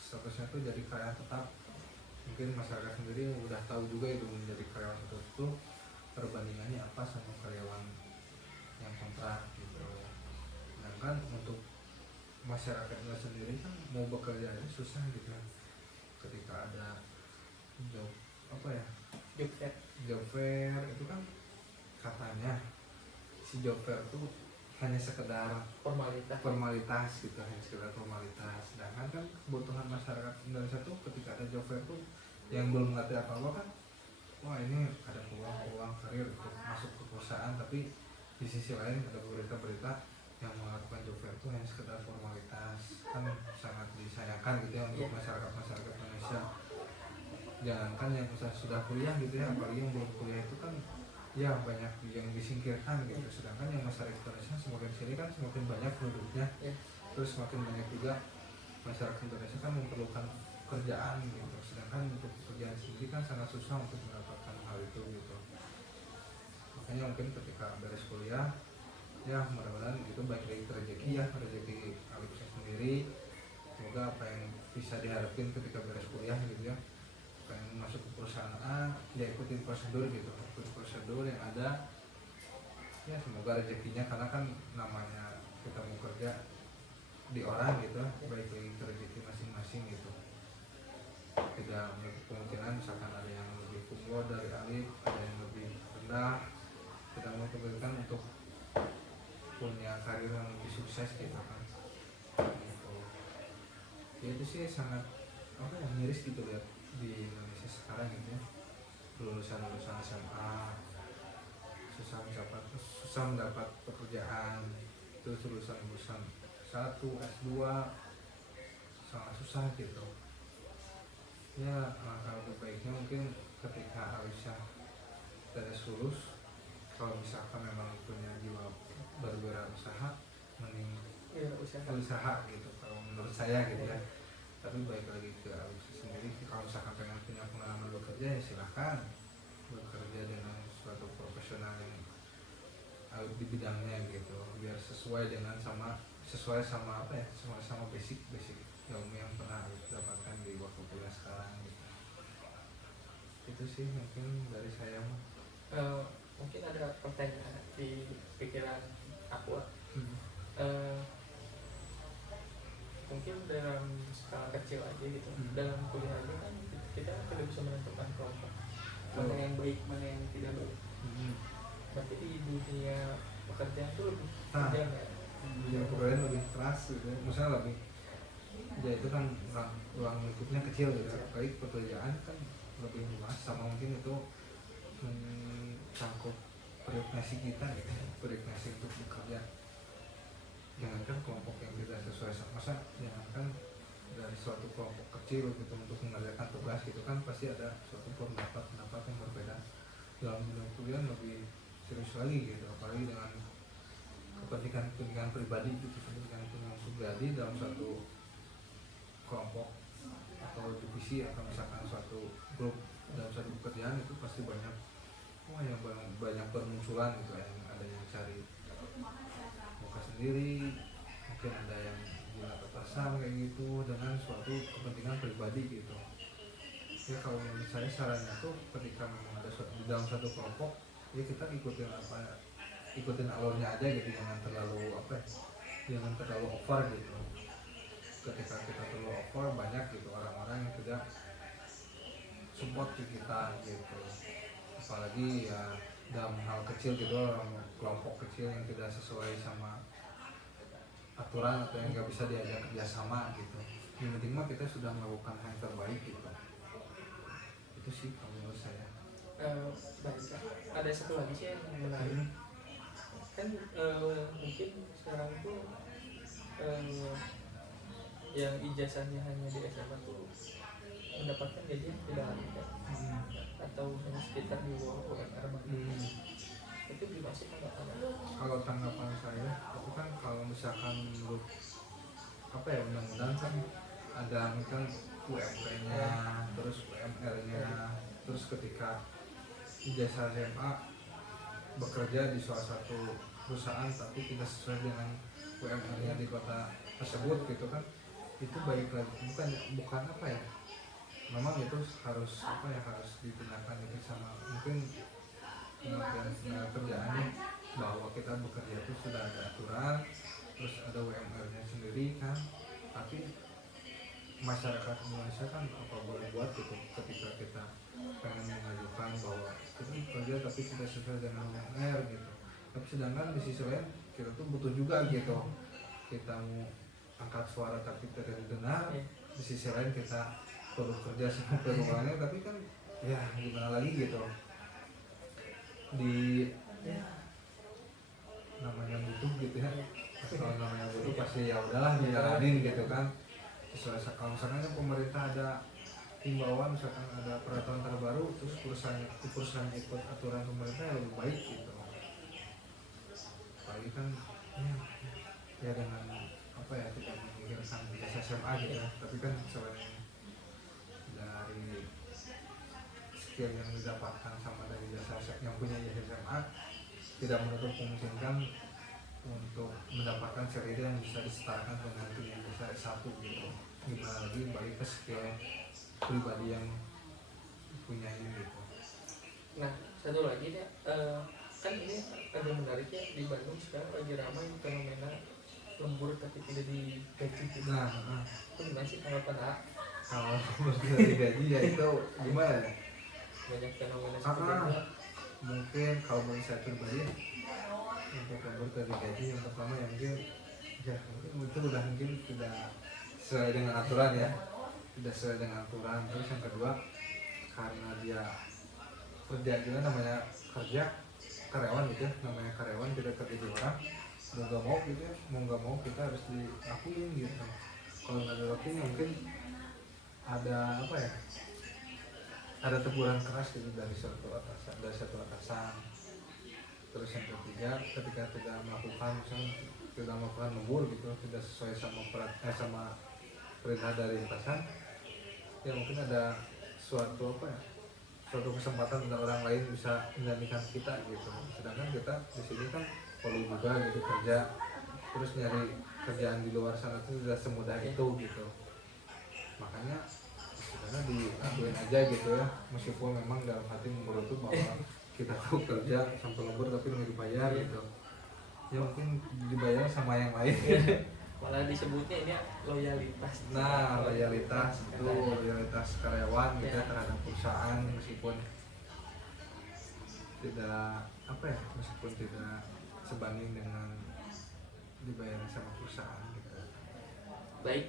statusnya tuh jadi karyawan tetap. Mungkin masyarakat sendiri udah tahu juga itu menjadi karyawan tetap itu perbandingannya apa sama karyawan yang kontrak gitu. Sedangkan untuk masyarakatnya sendiri kan mau bekerja ini susah gitu kan. Ketika ada job fair itu kan katanya si job fair itu hanya sekedar formalitas gitu, hanya sekedar formalitas. Sedangkan kan kebutuhan masyarakat Indonesia tuh ketika ada job fair tuh yang belum ngerti apa-apa kan, wah ini ada peluang karir untuk masuk ke perusahaan. Tapi di sisi lain ada berita-berita yang melakukan job fair itu hanya sekedar formalitas, kan sangat disayangkan gitu ya untuk masyarakat Indonesia. Jangankan yang sudah kuliah gitu ya, apalagi yang belum kuliah itu kan ya banyak yang disingkirkan gitu. Sedangkan yang masyarakat Indonesia semakin sini kan semakin banyak penduduknya, terus semakin banyak juga masyarakat Indonesia kan memerlukan pekerjaan gitu. Sedangkan untuk pekerjaan sendiri kan sangat susah untuk mendapatkan hal itu gitu. Makanya mungkin ketika beres kuliah ya mudah-mudahan itu baik lagi rezeki ya, rezeki Alif sendiri. Semoga apa yang bisa diharapin ketika beres kuliah gitu ya, pengen masuk ke perusahaan A dia ikutin prosedur gitu, ikutin prosedur yang ada ya. Semoga rezekinya, karena kan namanya kita mau kerja di orang gitu, baik lagi ke rezeki masing-masing gitu. Tidak menutup kemungkinan misalkan ada yang lebih kumlot dari Alif, ada yang lebih rendah. Tidak menutup kemungkinan untuk punya karir yang lebih sukses gitu kan gitu. Ya itu sih sangat apa ya, miris gitu lihat di Indonesia sekarang gitu ya. Lulusan SMA susah mendapat pekerjaan, terus lulusan S1 S2 sangat susah gitu ya. Langkah lebih baiknya mungkin ketika Aisyah tetes lurus. Kalau misalkan memang punya jiwa berwirausaha mending ya usaha. usaha gitu kalau menurut saya gitu ya. Tapi balik lagi ke Alexis sendiri, kalau misalkan pengen punya pengalaman bekerja ya silahkan bekerja dengan suatu profesional yang di bidangnya gitu, biar sesuai sama apa ya, sama basic ilmu yang pernah dapatkan di waktu kuliah sekarang gitu. Itu sih mungkin dari saya mah. Mungkin ada pertanyaan di pikiran aku. Eh, Mungkin dalam skala kecil aja gitu, dalam kuliah aja kan kita tidak bisa menentukan kelompok mana yang baik mana yang tidak baik. Tapi di dunia pekerjaan tuh lebih panjang ya. Yang pekerjaan lebih keras gitu ya. Misalnya lebih ya itu kan ruang lingkupnya kecil gitu. Baik pekerjaan kan lebih luas, sama mungkin itu mencangkup perignasi kita gitu, perignasi untuk bekerja. Jangankan kelompok yang tidak sesuai sama, masa jangankan dari suatu kelompok kecil gitu untuk mengerjakan tugas gitu kan pasti ada suatu pendapat yang berbeda. Dalam dunia kuliah lebih serius lagi gitu, apalagi dengan kepentingan pribadi gitu, kepentingan pribadi dalam satu kelompok atau divisi atau misalkan suatu grup dalam satu pekerjaan itu pasti banyak bermunculan gitu, yang ada yang cari muka sendiri, mungkin ada yang gila petasan kayak gitu dengan suatu kepentingan pribadi gitu. Ya kalau menurut saya sarannya tuh ketika memang ada di dalam satu kelompok ya kita ikutin alurnya aja gitu, jangan terlalu over gitu. Ketika kita terlalu over banyak gitu orang-orang yang tidak support ke kita gitu, apalagi ya dalam hal kecil gitu, orang kelompok kecil yang tidak sesuai sama aturan atau yang nggak bisa diajak kerjasama gitu. Yang penting mah kita sudah melakukan hal yang terbaik gitu. Itu sih kalau menurut saya. Baik, ada satu lagi sih yang menarik kan, mungkin sekarang tuh yang ijazahnya hanya di SMA tuh mendapatkan gaji yang tidak ada atau hanya sekitar di bawah UMR banget. Itu gimana sih tanggapannya? Kalau tanggapan saya itu kan kalau misalkan menurut apa ya, undang-undang kan ada kan UMP-nya, terus UMR-nya, terus ketika ijazah SMA bekerja di salah satu perusahaan tapi tidak sesuai dengan UMR-nya di kota tersebut gitu kan, itu baik lagi bukan apa ya, memang itu harus harus digunakan itu sama mungkin Kementerian Kerjaannya, bahwa kita bekerja itu sudah ada aturan, terus ada UMR-nya sendiri kan, tapi masyarakat Indonesia kan apa boleh buat gitu ketika kita pengen mengajukan bahwa kita bekerja tapi tidak sesuai dengan UMR gitu. Tapi sedangkan di sisi lain kita tuh butuh juga gitu, kita mau angkat suara tapi tidak didengar, di sisi lain kita perlu kerja sama perubahannya tapi kan ya gimana lagi gitu, di namanya butuh gitu ya, kalau namanya butuh pasti ya udahlah dijalanin gitu kan. Kalau misalkan kan pemerintah ada himbauan, misalkan ada peraturan terbaru terus perusahaan ikut aturan pemerintah yang lebih baik gitu. Apalagi kan ya dengan apa ya, tidak memikirkan ijazah SMA gitu ya, tapi kan selain dari skill yang didapatkan sama dari ijazah yang punya ijazah SMA, tidak menutup kemungkinan untuk mendapatkan cerita yang bisa disetarakan dengan ijazah S1 gitu. Gimana lagi balik ke skill pribadi yang punya ini gitu. Nah, satu lagi ya, kan ini ada menariknya di Bandung sekarang lagi ramai fenomena lembur tapi tidak digaji gitu. Nah, itu gimana sih tanggapan kalau tidak digaji ya itu gimana ya? Banyak fenomena seperti itu. Mungkin kalau menurut saya pribadi untuk lembur tidak digaji, yang pertama ya mungkin itu udah mungkin tidak sesuai dengan aturan ya, tidak sesuai dengan aturan. Terus yang kedua, karena dia kerja juga, namanya kerja karyawan gitu ya, namanya karyawan tidak kerja di orang, mau nggak mau gitu ya, mau nggak mau kita harus diakuin gitu. Kalau nggak diakuin mungkin ada apa ya, ada teguran keras gitu dari satu atasan. Terus yang ketiga, ketika tidak melakukan misalnya tidak melakukan lembur gitu, tidak sesuai sama sama perintah dari atasan, ya mungkin ada suatu apa ya, suatu kesempatan untuk orang lain bisa menggantikan kita gitu. Sedangkan kita di sini kan perlu juga gitu kerja, terus nyari kerjaan di luar sana itu tidak semudah itu gitu. Makanya karena dilakuin aja gitu ya, meskipun memang dalam hati memberutu bahwa kita tuh kerja sampai lembur tapi nggak dibayar gitu. Ya mungkin dibayar sama yang lain. Malah disebutnya ini loyalitas. Nah, loyalitas itu loyalitas karyawan gitu ya terhadap perusahaan, meskipun tidak apa ya, meskipun tidak sebanding dengan dibayar sama perusahaan gitu. Baik,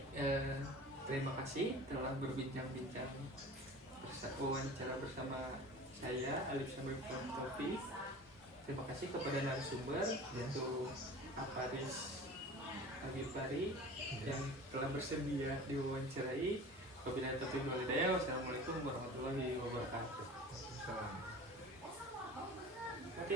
terima kasih telah berbincang-bincang wawancara bersama saya Alif Sambil Taufiq. Terima kasih kepada narasumber yaitu Aparis Agifari yang telah bersedia diwawancarai. Wabillahi taufiq wal hidayah. Wassalamualaikum warahmatullahi wabarakatuh. Salam. Oke,